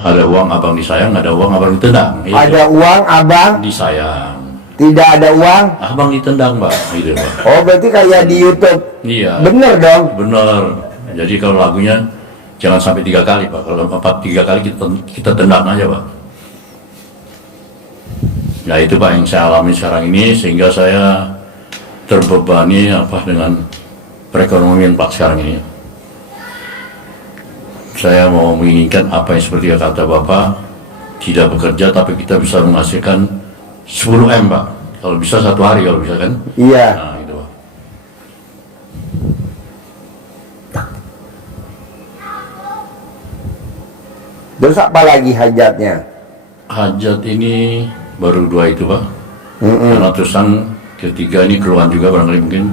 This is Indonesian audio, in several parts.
ada uang abang disayang, ada uang abang ditendang. Gitu. Ada uang abang disayang. Tidak ada uang Abang ditendang, Pak. Gitu, Pak. Oh, berarti kayak di YouTube. Iya. Bener dong. Bener. Jadi kalau lagunya jangan sampai 3 kali, Pak. Kalau 3 kali kita tendang aja, Pak. Ya itu, Pak, yang saya alami sekarang ini, sehingga saya terbebani dengan perekonomian, Pak, sekarang ini. Saya mau menginginkan apa yang seperti kata Bapak, tidak bekerja tapi kita bisa menghasilkan 10 M, Pak. Kalau bisa 1 hari, kalau bisa kan? Iya. Nah, itu, Pak. Terus apa lagi hajatnya? Hajat ini baru 2 itu, Pak. Karena terusan ketiga ini keluhan juga, barangkali mungkin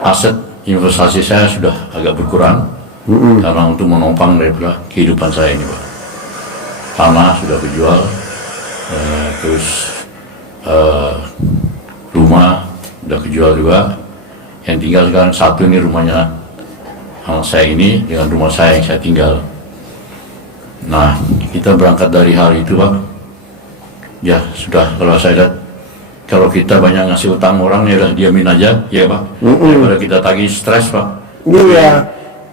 aset investasi saya sudah agak berkurang. Karena untuk menopang daripada kehidupan saya ini, Pak. Tanah sudah dijual, terus rumah sudah kejual juga. Yang tinggal sekarang 1 ini rumahnya anak saya ini dengan rumah saya yang saya tinggal. Nah, kita berangkat dari hal itu, Pak. Ya sudah, kalau saya lihat kalau kita banyak ngasih utang orang, ya udah diamin aja, ya, Pak. Daripada kita tagih stres, Pak. Iya.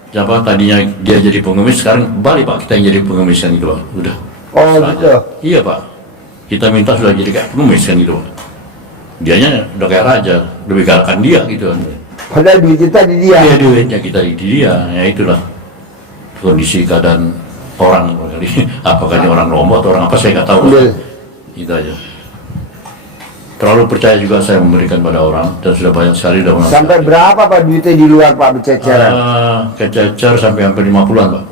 Siapa tadinya dia jadi pengemis, sekarang balik, Pak, kita yang jadi pengemis kan gitu, Pak. Udah. Oh, gitu. Iya, Pak. Kita minta sudah jadi kayak pengemis kan gitu, Pak. Dianya udah kayak raja, lebih galakan dia gitu kan. Padahal duit kita di dia. Iya, duitnya kita di dia. Ya itulah kondisi keadaan orang kali. Apakah ini orang Lombok atau orang apa, saya nggak tahu. Itu aja. Terlalu percaya juga saya memberikan pada orang, dan sudah banyak sekali sudah menang. Sampai berapa, Pak, duitnya di luar, Pak, berceceran? Kececer sampai hampir 50-an, Pak.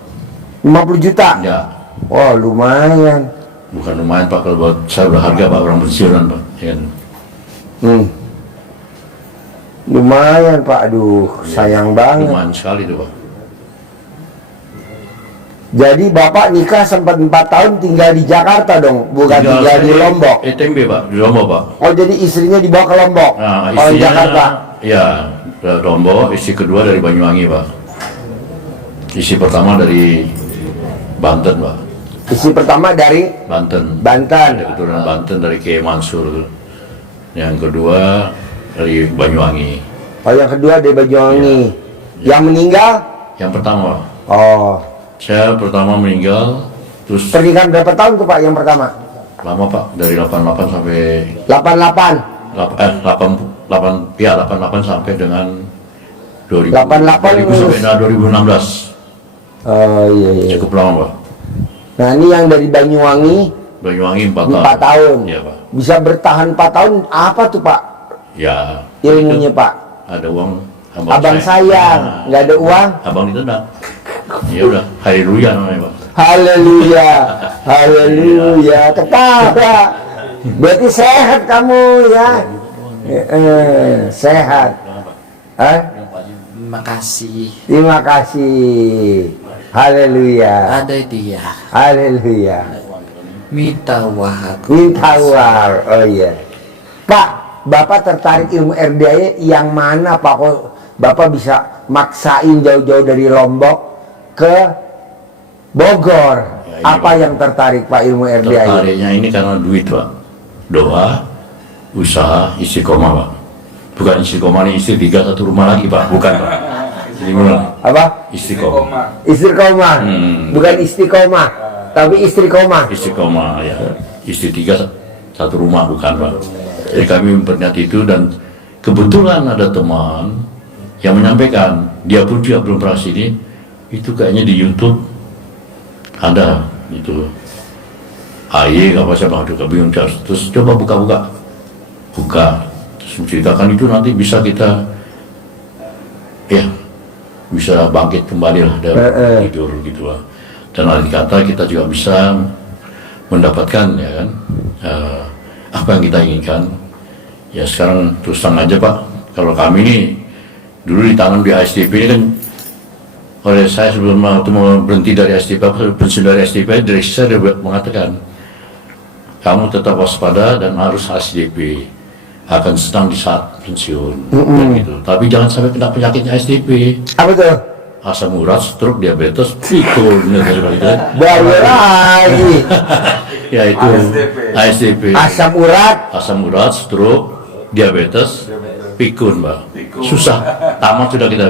50 juta? Ya. Oh, lumayan. Bukan lumayan, Pak, kalau buat saya berharga, Pak, orang pensiunan, Pak. Ya kan? Lumayan, Pak. Aduh, sayang banget. Lumayan sekali itu, Pak. Jadi Bapak nikah sempat 4 tahun tinggal di Jakarta dong, bukan tinggal di Lombok. ETMB, Pak, di Lombok, Pak. Oh, jadi istrinya dibawa ke Lombok? Nah, oh, Jakarta? Ya, dari Lombok, istri kedua dari Banyuwangi, Pak. Istri pertama dari Banten, Pak. Istri pertama dari Banten. Banten. Dari keturunan Banten, dari Kiai Mansur. Yang kedua dari Banyuwangi. Oh, yang kedua dari Banyuwangi. Ya. Yang meninggal? Yang pertama, Pak. Oh. Saya pertama meninggal, terus Pernikahan berapa tahun tuh, Pak, yang pertama? lama, Pak, dari 88 sampai 88. 88 sampai dengan 2000, 88 2000 sampai dengan 2016. Oh, iya, iya. Cukup lama, Pak. Nah, ini yang dari Banyuwangi Banyuwangi 4 tahun. 4 tahun. Iya, Pak. Bisa bertahan 4 tahun, apa tuh, Pak? Ya. Ilmunya, itu, Pak. ada uang. Abang sayang, nggak ada uang. Abang ditendang. Ya udah, haleluya namanya, Pak. Haleluya, haleluya, ketawa. Berarti sehat kamu ya? Sehat. Terima kasih. Terima kasih. Haleluya. Ada dia. Haleluya. Minta wahak. Minta war. Oh iya. Pak, Bapak tertarik ilmu RDA yang mana, Pak? Kok Bapak bisa maksain jauh-jauh dari Lombok ke Bogor? Ya, Apa Pak, yang tertarik, Pak, ilmu RDA? Tertariknya ini karena duit, Pak. Doa, usaha, istiqomah, Pak. Bukan istiqomah ini istri 3 1 rumah lagi, Pak. Bukan, Pak. Jadi Apa? istiqomah. Istiqomah. Bukan istiqomah, tapi istiqomah. Istiqomah, ya. Istri 3 1 rumah, bukan, Pak. Jadi kami berniat itu, dan kebetulan ada teman yang menyampaikan, dia pun juga belum pernah sini, itu kayaknya di YouTube ada itu. Apa siapa aduh bingung, terus coba buka, terus menceritakan itu, nanti bisa kita ya bisa bangkit kembali lah dari tidur gitu lah. Dan arti kata kita juga bisa mendapatkan ya kan apa yang kita inginkan. Ya sekarang terus terang aja, Pak, kalau kami ini dulu ditanam di ASDP ini kan, oleh saya sebelum mau berhenti dari SDP, pensiun dari SDP, direksi saya sudah mengatakan, kamu tetap waspada dan harus SDP, akan senang di saat pensiun, gitu. Tapi jangan sampai kena penyakitnya SDP. Apa tuh? asam urat, stroke, diabetes, pikun, gitu. Baru lagi. Ya itu ASDP. Asam urat, Stroke, diabetes, pikun, Pak. Susah, tamat sudah kita.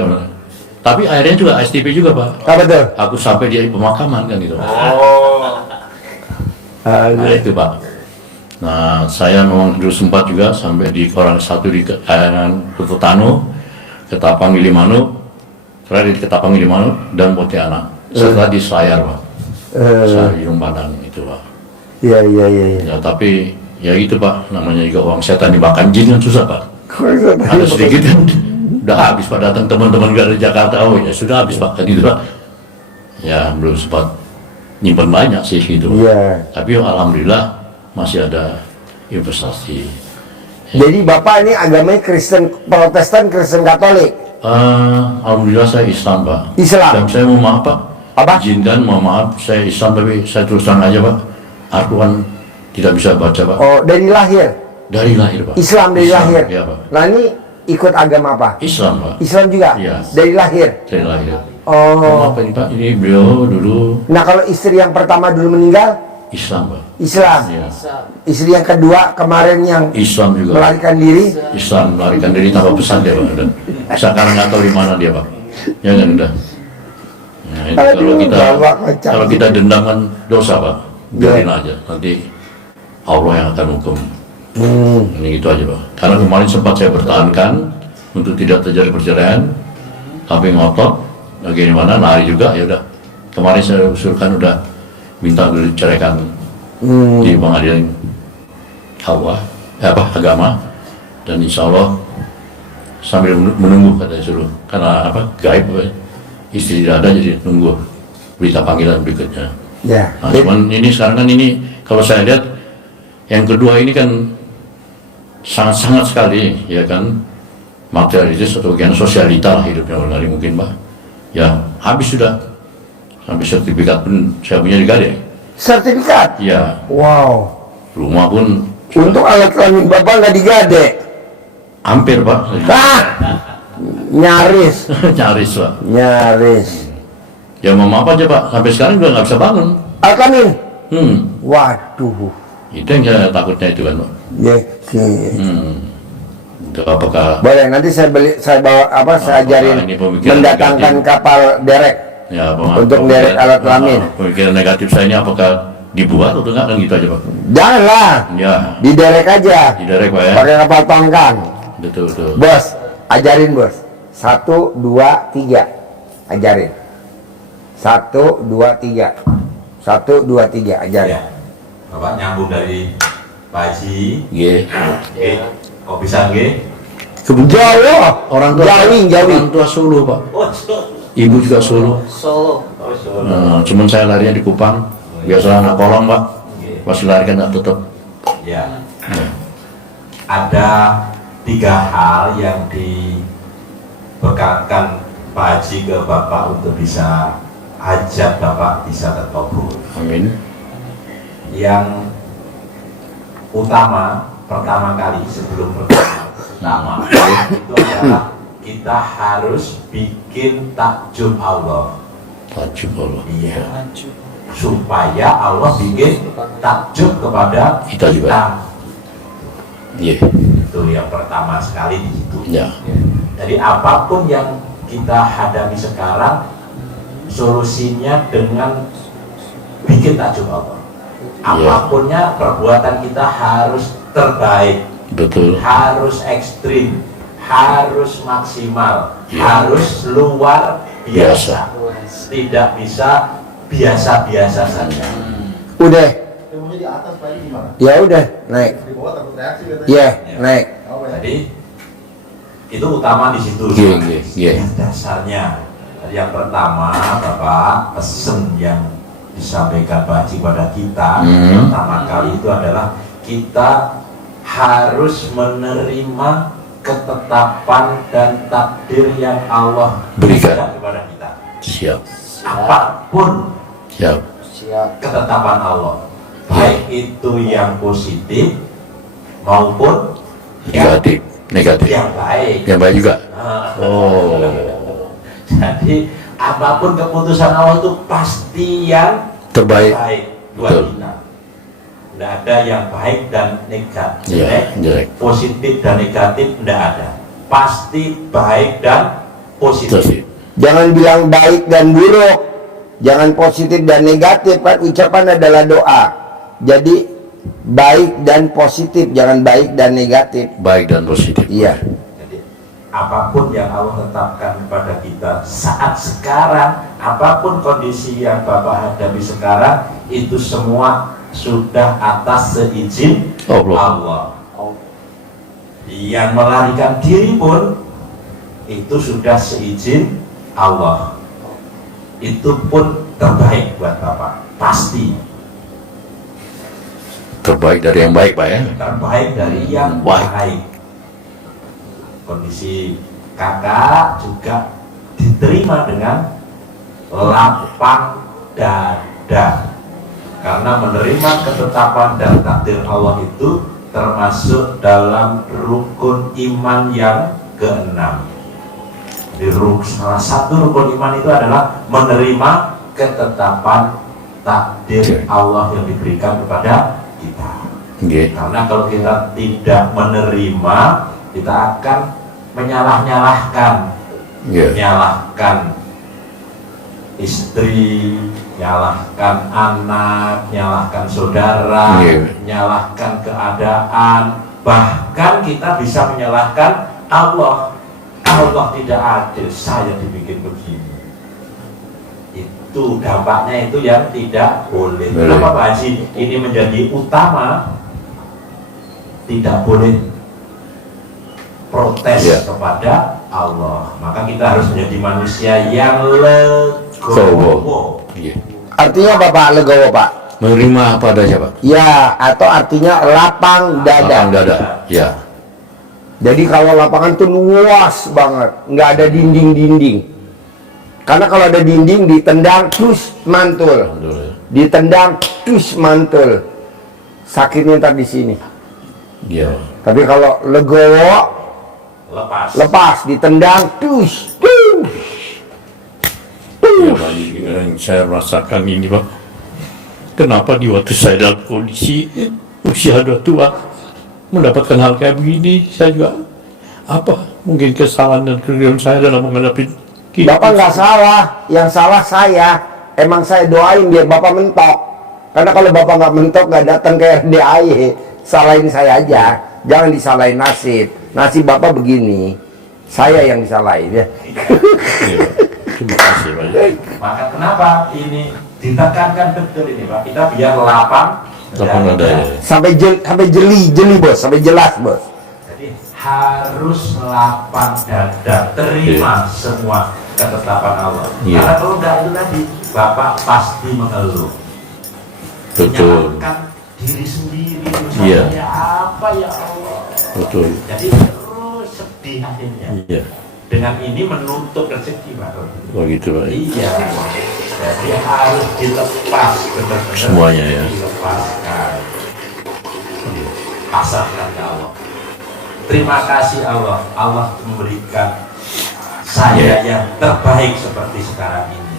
Tapi akhirnya juga ASDP juga, Pak. apa tuh? Aku sampai di pemakaman kan gitu. Nah itu, Pak. Nah saya memang dulu sempat juga sampai di orang satu di Putu Tanu, Ketapang Gilimanuk, terakhir di Ketapang Gilimanuk dan Pontianak. Setelah di Selayar, Pak. Sayung Padang itu, Pak. Iya. Ya tapi ya itu, Pak, namanya juga uang setan dimakan jin kan susah, Pak. Ada sedikit kan udah habis, Pak. Datang teman-teman dari Jakarta, oh ya sudah habis, Pak, kan gitu, Pak. Ya belum sempat nyimpan banyak sih gitu, Pak. Iya. Tapi alhamdulillah masih ada investasi. Jadi Bapak ini agamanya Kristen Protestan, Kristen Katolik? Alhamdulillah saya Islam, Pak. Islam? Dan saya mau maaf, Pak. Apa? Izinkan, mohon maaf, saya Islam tapi saya teruskan aja, Pak. Al-Quran tidak bisa baca, Pak. Oh, dari lahir? Dari lahir, Pak. Islam dari lahir? Iya, Pak. Nah ini ikut agama apa? Islam, Pak. Islam juga? Iya. Dari lahir? Dari lahir. Oh. Apa ini, Pak? Ini beliau dulu Nah kalau istri yang pertama dulu meninggal? Islam, Pak. Islam. Iya. Istri yang kedua kemarin yang Islam juga. melarikan diri? Islam melarikan diri tanpa pesan dia, Pak. Udah. Sekarang nggak tahu di mana dia, Pak. Ya kan udah. Nah, itu Aduh, kocak. kalau kita dendam kan dosa, Pak. Biarin aja. Nanti Allah yang akan hukum. Ini gitu aja, Pak. Karena kemarin sempat saya pertahankan untuk tidak terjadi perceraian, tapi ngotot, bagaimana lari juga, ya udah. Kemarin saya usulkan udah minta diceraikan di pengadilan agama, dan insya Allah sambil menunggu katanya suruh, karena apa gaib, istri tidak ada jadi nunggu berita panggilan berikutnya. Ya. Nah, cuman ini sekarang kan ini kalau saya lihat yang kedua ini kan sangat sekali ya kan materialistis atau bagian sosialita lah hidupnya orang lain mungkin, Pak. Ya habis sudah, sampai sertifikat pun saya punya digadai. Sertifikat? Ya, Wow. rumah pun Untuk alat kelamin Bapak nggak digade? hampir, Pak. Ah! Nyaris. Nyaris, Pak. Nyaris. Ya mau apa aja, Pak, sampai sekarang juga nggak bisa bangun. Alat kelamin? Waduh. Itu yang saya takutnya itu kan, Pak. Ya, Itu apakah boleh nanti saya bawa saya ajarin ini pemikiran mendatangkan negatif? kapal derek Ya, untuk derek alat kelamin. Pemikiran negatif saya ini apakah dibuat atau enggak, kan gitu aja, Pak. Janganlah, Ya, diderek aja. diderek, Pak, ya. Pakai kapal tongkang. Betul. Bos, ajarin bos. 1, 2, 3. Ajarin. 1, 2, 3. 1, 2, 3. Ajarin. Ya, Bapak nyambung dari Pak Haji. G. Kok bisa nggih? Jawa. Orang tua Jawi. Orang tua Solo, Pak. Ibu juga Solo. Solo. Nah, cuman saya larinya di Kupang. Biasa anak kolong, Pak. Masih lari kan nggak tetap. Ya. Ada 3 hal yang diberkatkan Pak Haji ke Bapak untuk bisa hajat Bapak bisa terkabul. Amin. Yang pertama kali sebelum pertama itu adalah kita harus bikin takjub Allah. Takjub Allah. Iya. Supaya Allah bikin takjub kepada Kita juga. Iya. Itu yang pertama sekali di situ. Ya. Jadi apapun yang kita hadapi sekarang, solusinya dengan bikin takjub Allah. Apapunnya perbuatan kita harus terbaik, Betul. harus ekstrim, harus maksimal, harus luar biasa. Tidak bisa biasa-biasa saja. Udah. Ya udah, naik. Ya, naik. Jadi itu utama di situ. Yang dasarnya. Jadi yang pertama, Bapak, pesen yang disampaikan Pak Haji pada kita pertama kali itu adalah kita harus menerima ketetapan dan takdir yang Allah berikan kepada kita. Siap. Apapun Siap. ketetapan Allah, baik itu yang positif maupun Negatif. yang baik. Yang baik juga. Nah, Oh. jadi apapun keputusan Allah itu pasti yang Terbaik. buat Betul. kita. Tidak ada yang baik dan negatif, Iya, jelek. positif dan negatif tidak ada. Pasti baik dan positif. Terus, Jangan bilang baik dan buruk, jangan positif dan negatif, kan ucapan adalah doa. Jadi baik dan positif, jangan baik dan negatif. baik dan positif. Iya. Jadi apapun yang Allah tetapkan kepada kita saat sekarang, apapun kondisi yang Bapak hadapi sekarang, itu semua sudah atas seizin Allah. Yang melarikan diri pun itu sudah seizin Allah. Itu pun terbaik buat Bapak, pasti Terbaik dari yang baik, Pak ya. terbaik dari yang Baik. baik. Kondisi kakak juga diterima dengan lapang dada, karena menerima ketetapan dan takdir Allah itu termasuk dalam rukun iman yang keenam. Salah satu rukun iman itu adalah menerima ketetapan takdir Allah yang diberikan kepada kita. Oke. Karena kalau kita tidak menerima, kita akan menyalah-nyalahkan, Iya. menyalahkan istri, menyalahkan anak, menyalahkan saudara, Iya. menyalahkan keadaan, bahkan kita bisa menyalahkan Allah. Allah tidak adil, saya dibikin begini. Itu dampaknya itu yang tidak boleh. Boleh. Kenapa Pak Haji ini menjadi utama? Tidak boleh protes Ya. kepada Allah. Maka kita harus menjadi manusia yang Legowo. legowo. Iya. Artinya apa Pak legowo Pak? Menerima apa adanya, Pak. Ya, atau artinya lapang dada. Lapang dada. Ya. Jadi kalau lapangan tuh luas banget, nggak ada dinding-dinding. Karena kalau ada dinding ditendang terus mantul, Alhamdulillah. ditendang terus mantul. Sakitnya ntar di sini. Iya. Tapi kalau legowo Lepas. lepas, ditendang terus. Ya, Pak, yang saya merasakan ini, Pak. Kenapa di waktu saya dalam kondisi usia sudah tua mendapatkan hal kayak begini, saya juga mungkin kesalahan dan kegagalan saya dalam menghadapi kehidupan. Bapak nggak salah, yang salah saya. Emang saya doain biar Bapak mentok. Karena kalau Bapak nggak mentok, nggak datang ke RDAY, salahin saya aja. Jangan disalahin nasib. Nasib Bapak begini, saya yang disalahin ya. Iya, Pak. Terima kasih, Pak. Maka kenapa ini ditekankan betul ini Pak? Kita biar lapang Lapang dada, ya. Sampai jeli bos, sampai jelas bos. Jadi harus lapang dada, terima semua ketetapan Allah. Iya. Karena kalau enggak itu tadi, Bapak pasti mengeluh. Betul. Menyalahkan diri sendiri. Iya. Saya apa ya Allah? Betul. Jadi terus sedih akhirnya. Iya. Dengan ini menutup rezeki Pak. Oh gitu, Pak. Iya. Jadi harus dilepas benar-benar. Semuanya, ya. Dilepaskan. Pasrahkan ke Allah. Terima kasih Allah. Allah memberikan saya yang terbaik seperti sekarang ini.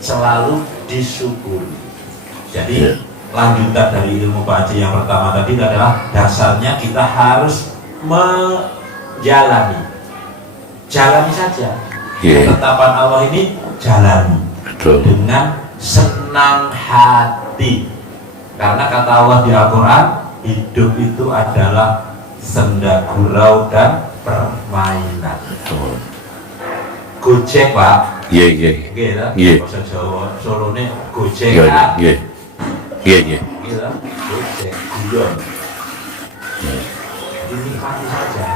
Selalu disyukuri. Jadi Iya. lanjutan dari ilmu Pak Haji yang pertama tadi adalah dasarnya kita harus menjalani. Jalani saja. Iya. Ketetapan Allah ini jalani Betul. dengan senang hati. Karena kata Allah di Al-Quran, hidup itu adalah senda gurau dan permainan. Betul. Gojek Pak. Iya, iya. Nggih ta? Iya. Bahasa Jawa Solone gojek. Iya, iya. Iya, iya. Nggih ta? Gojek guyon. Jadi nikmati saja.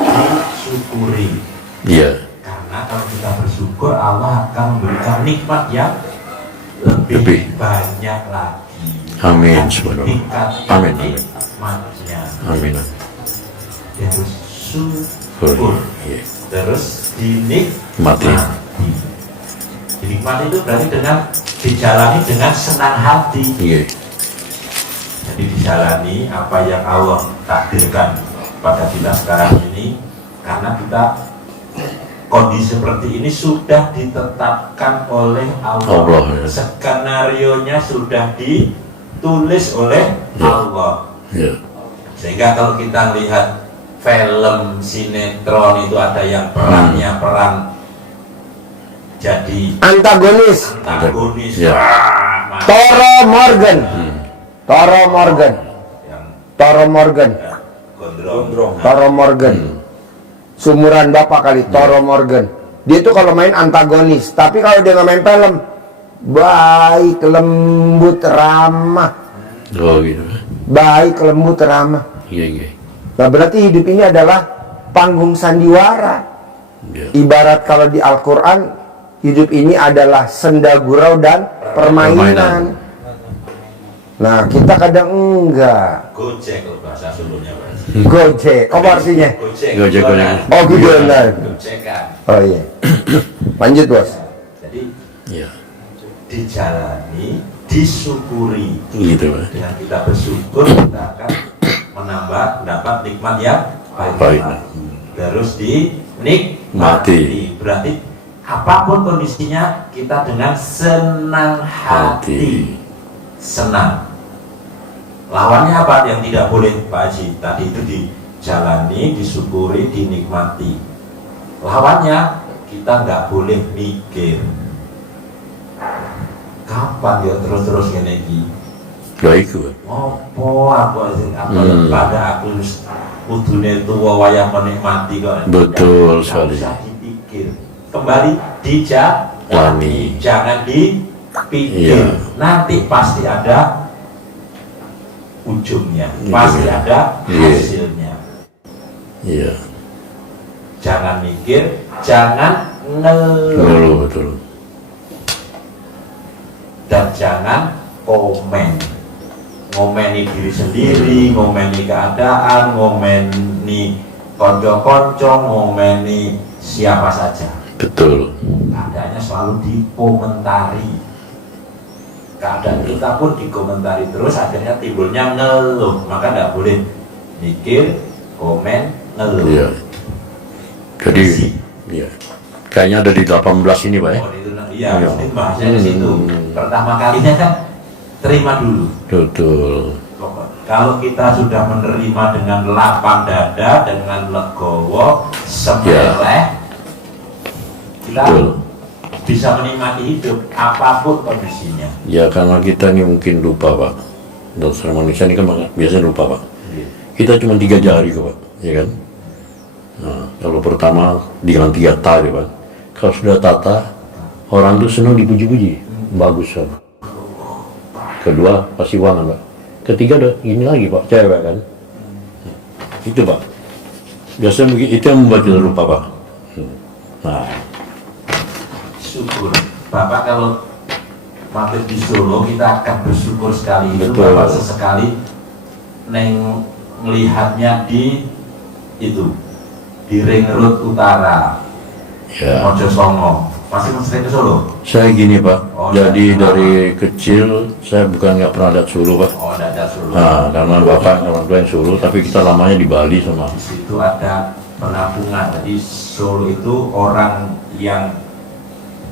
Disyukuri. Iya. Karena kalau kita bersyukur, Allah akan memberikan nikmat yang lebih Lebih. banyak lagi. Amin, Akan subhanallah. ditingkatkan Amin, amin. nikmatnya. Amin. Dia harus syukur, Iya. terus dinikmati. Mati. Dinikmati itu berarti dengan dijalani dengan senang hati. Iya. Jadi dijalani apa yang Allah takdirkan pada kita sekarang ini, karena kita kondisi seperti ini sudah ditetapkan oleh Allah. Allah, ya. Skenarionya sudah ditulis oleh Ya. Allah. Ya. Sehingga kalau kita lihat film sinetron itu ada yang perannya peran jadi Antagonis. antagonis. Ya. Wah, Toro Morgan. Toro Morgan. yang Toro Morgan. gondrong. Toro Morgan. Sumuran bapak kali, Toro Morgan. Dia tuh kalau main antagonis, tapi kalau dia nggak main film, baik, lembut, ramah. Oh gitu. Baik, lembut, ramah. Iya, iya. Nah berarti hidup ini adalah panggung sandiwara. Ya. Ibarat kalau di Al-Quran, hidup ini adalah senda gurau dan permainan. Nah kita kadang enggak. Gojek kalau bahasa Sulunya, Mas. Gojek, apa artinya? Gojek. Gojek, golan. Oh gudonan. Gojekan. Oh iya. Lanjut bos. Jadi Iya. dijalani, disyukuri. Gitu, Pak. Dengan kita bersyukur, kita akan mendapat nikmat yang Baik. Terus dinikmati. Berarti apapun kondisinya kita dengan senang hati. Senang. Lawannya apa yang tidak boleh, Pak Haji? Tadi itu dijalani, disyukuri, dinikmati. Lawannya kita nggak boleh mikir. Kapan ya terus-terus ngene iki? Baik, Pak. Opo apa pada aku kudune tuwa wayah menikmati kok. Betul Nggak sekali. usah dipikir. Kembali dijalani, jangan dipikir. Iya. Nanti pasti ada ujungnya, pasti Iya. ada Iya. hasilnya. Iya. Jangan mikir, jangan ngeluh, Betul, betul. dan jangan ngomeni diri sendiri, ngomeni keadaan, ngomeni konco-konco, ngomeni siapa saja. Betul. Keadaannya selalu dikomentari. Keadaan kita pun dikomentari terus, akhirnya timbulnya ngeluh. Maka tidak boleh mikir, komen, ngeluh. Iya. Jadi, iya. Kayaknya ada di 18 ini, Pak ya. Oh, itu, iya, Iya. mesti bahasnya di situ. Pertama kalinya kan terima dulu. Betul. Kalau kita sudah menerima dengan lapang dada, dengan legowo, semeleh, kita Betul. bisa menikmati hidup apapun kondisinya. Ya karena kita ini mungkin lupa, Pak. Dokter manusia ini kan biasanya lupa, Pak. Kita cuma 3 jari kok, Pak, ya kan? Nah, kalau pertama dengan 3 tali, Pak. Kalau sudah tata, orang tuh senang dipuji-puji, bagus, Pak. Kedua pasti uangan, Pak. Ketiga udah gini lagi, Pak, cewek kan? Itu, Pak. Biasanya begitu, itu yang membuat kita lupa, Pak. Nah, Syukur. Bapak kalau mampir di Solo, kita akan bersyukur sekali. Itu Betul. Bapak sesekali melihatnya di itu, di Ring Road Utara, ya. Mojosongo. Masih sering ke Solo? Saya gini, Pak. Oh, Jadi iya. dari kecil saya bukan nggak pernah lihat Solo, Pak. Oh, ada Solo. Nah, karena bapak orang tua yang Solo, tapi kita lamanya di Bali sama. Di situ ada penampungan. Jadi Solo itu orang yang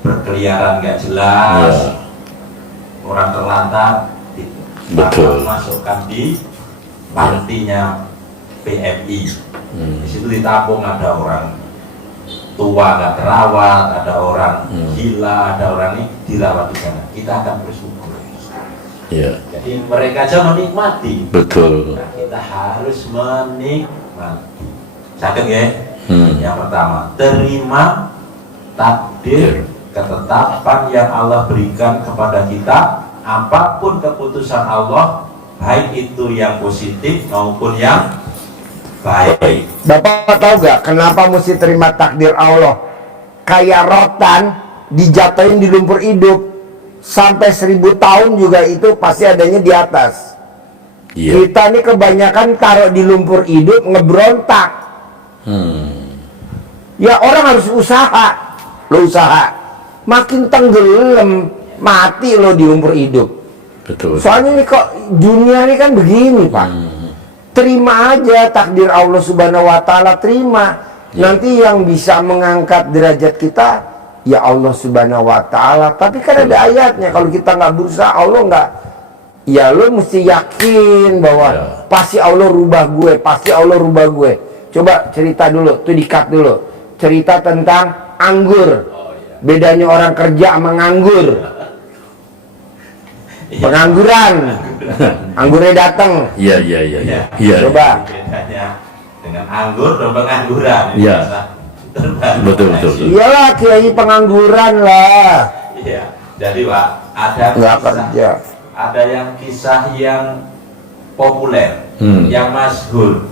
berkeliaran nggak jelas, Ya. orang terlantar, Betul. masukkan di partinya PMI. Di situ ditampung, ada orang tua nggak terawat, ada orang gila, ada orang ini dirawat di sana. Kita akan bersyukur. Ya, Jadi mereka aja menikmati. betul. Nah, kita harus menikmati. Sakit ya? Yang pertama, terima takdir, ketetapan yang Allah berikan kepada kita. Apapun keputusan Allah, baik itu yang positif maupun yang baik. Bapak tahu gak kenapa mesti terima takdir Allah? Kayak rotan dijatuhin di lumpur hidup sampai 1000 tahun juga itu pasti adanya di atas. Iya. Kita nih kebanyakan taruh di lumpur hidup ngebrontak. Ya orang harus usaha. Lo usaha, makin tenggelam, mati lo di lumpur hidup. Betul. Soalnya ini kok dunia ini kan begini, Pak. Terima aja takdir Allah Subhanahu wa taala, terima. Nanti yang bisa mengangkat derajat kita ya Allah Subhanahu wa Ta'ala. Tapi kan ada ayatnya, kalau kita nggak berusaha, Allah nggak. Ya lo mesti yakin bahwa pasti Allah rubah gue, pasti Allah rubah gue. Coba cerita dulu, tuh di-cut dulu. Cerita tentang anggur. Bedanya orang kerja sama nganggur. Pengangguran. Anggurnya datang. Iya. Coba. Bedanya dengan anggur dan pengangguran. Iya. Betul. Iyalah kiai pengangguran lah. Iya. Jadi Pak, ada Nggak kisah, kerja. ada yang kisah yang populer, yang masyhur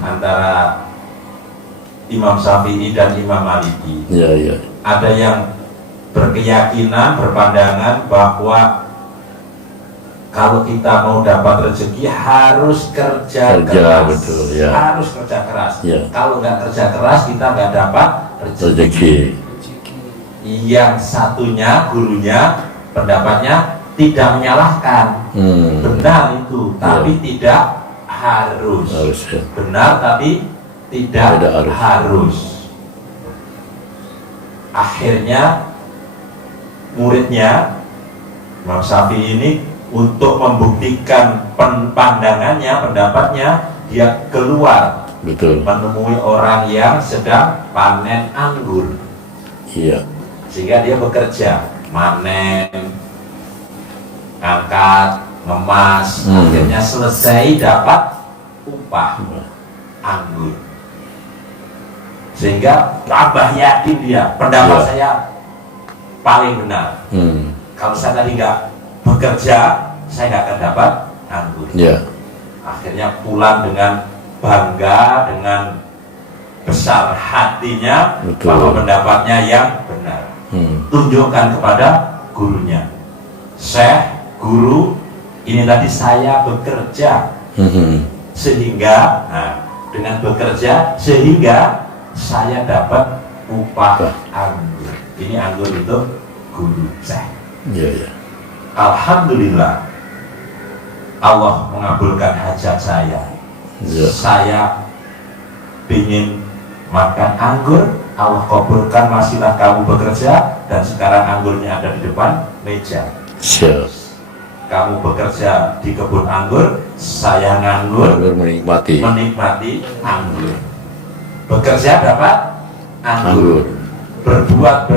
antara Imam Syafi'i dan Imam Maliki. Iya. Ada yang berkeyakinan, berpandangan bahwa kalau kita mau dapat rezeki harus kerja keras, betul, ya. harus kerja keras. Ya. Kalau nggak kerja keras kita nggak dapat rezeki. Yang satunya gurunya pendapatnya tidak menyalahkan, benar itu, tapi tidak harus. Ya. Benar tapi tidak harus. Akhirnya muridnya Imam Syafi'i ini untuk membuktikan pandangannya, pendapatnya, dia keluar menemui orang yang sedang panen anggur. Iya. Sehingga dia bekerja, manen, angkat, ngemas, akhirnya selesai dapat upah anggur. Sehingga tambah yakin dia, pendapat saya paling benar. Kalau saya tadi nggak bekerja, saya nggak akan dapat anggur. Akhirnya pulang dengan bangga, dengan besar hatinya, bahwa pendapatnya yang benar. Tunjukkan kepada gurunya, Syekh, guru, ini tadi saya bekerja, sehingga dengan bekerja sehingga saya dapat upah anggur. Ini anggur itu guru Syekh. Alhamdulillah, Allah mengabulkan hajat saya. Saya ingin makan anggur, Allah kabulkan, masihlah kamu bekerja, dan sekarang anggurnya ada di depan meja. Kamu bekerja di kebun anggur, saya nganggur, menikmati anggur. Bekerja dapat anggur. Berbuat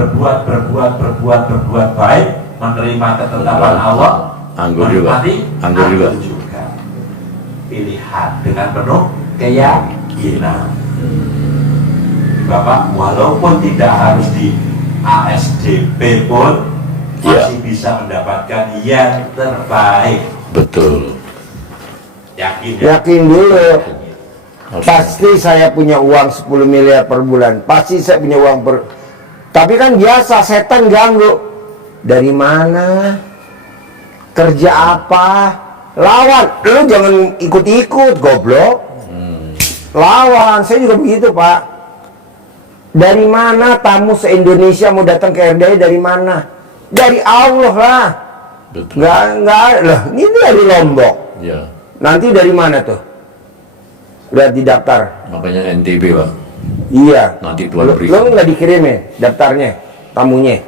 baik, menerima ketetapan Allah, menikmati anggur juga. Pilihan dengan penuh keyakinan. Bapak, walaupun tidak harus di ASDP pun masih bisa mendapatkan yang terbaik. Betul. Yakin dulu. Pasti saya punya uang 10 miliar per bulan. Pasti saya punya uang Tapi kan biasa setan ganggu. Dari mana? Kerja apa? Lawan. Lu jangan ikut-ikut, goblok. Lawan. Saya juga begitu, Pak. Dari mana tamu se-Indonesia mau datang ke RDI, dari mana? Dari Allah lah. Betul. Nggak lah. Ini dari Lombok. Nanti dari mana tuh? Udah didaftar. Makanya NTB, Pak. Iya. Nanti Tuhan beri. Lo nggak dikirim ya daftarnya, tamunya?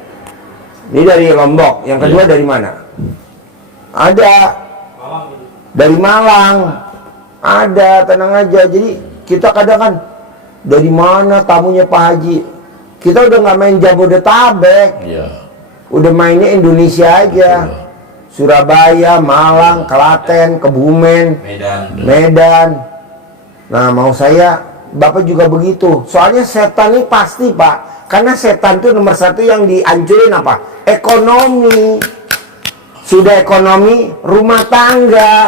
Ini dari Lombok. Yang kedua dari mana? Ada. Dari Malang. Ada, tenang aja. Jadi kita kadang kan dari mana tamunya Pak Haji? Kita udah nggak main Jabodetabek. Udah mainnya Indonesia aja. Surabaya, Malang, Klaten, Kebumen, Medan. Nah, mau saya, Bapak juga begitu. Soalnya setan ini pasti, Pak. Karena setan itu nomor satu yang dihancurin apa? Ekonomi. Sudah ekonomi, rumah tangga.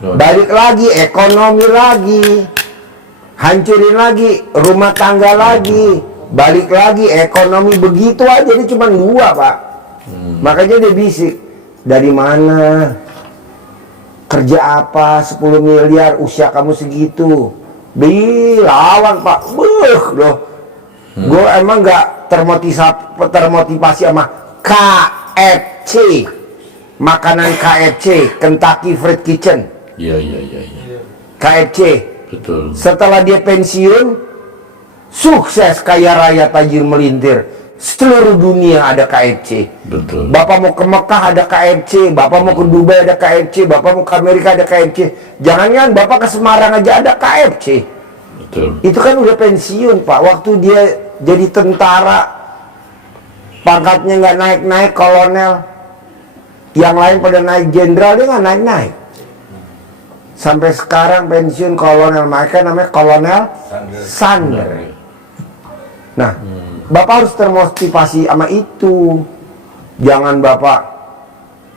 Balik lagi, ekonomi lagi. Hancurin lagi, rumah tangga lagi. Balik lagi, ekonomi. Begitu aja, ini cuma 2, Pak. Makanya dia bisik. Dari mana? Kerja apa? 10 miliar, usia kamu segitu. Lawan, Pak. Loh. Gue emang gak termotivasi sama KFC. Makanan KFC, Kentucky Fried Kitchen. Iya. KFC. Betul. Setelah dia pensiun, sukses, kaya raya, tajir melintir, seluruh dunia ada KFC. Betul. Bapak mau ke Mekah ada KFC, Bapak mau ke Dubai ada KFC, Bapak mau ke Amerika ada KFC. Jangan-jangan Bapak ke Semarang aja ada KFC. Betul. Itu kan udah pensiun, Pak. Waktu dia jadi tentara, pangkatnya nggak naik-naik, kolonel. Yang lain pada naik jenderal, dia nggak naik-naik. Sampai sekarang pensiun kolonel, mereka namanya kolonel Sander. Nah, Bapak harus termotivasi sama itu. Jangan Bapak,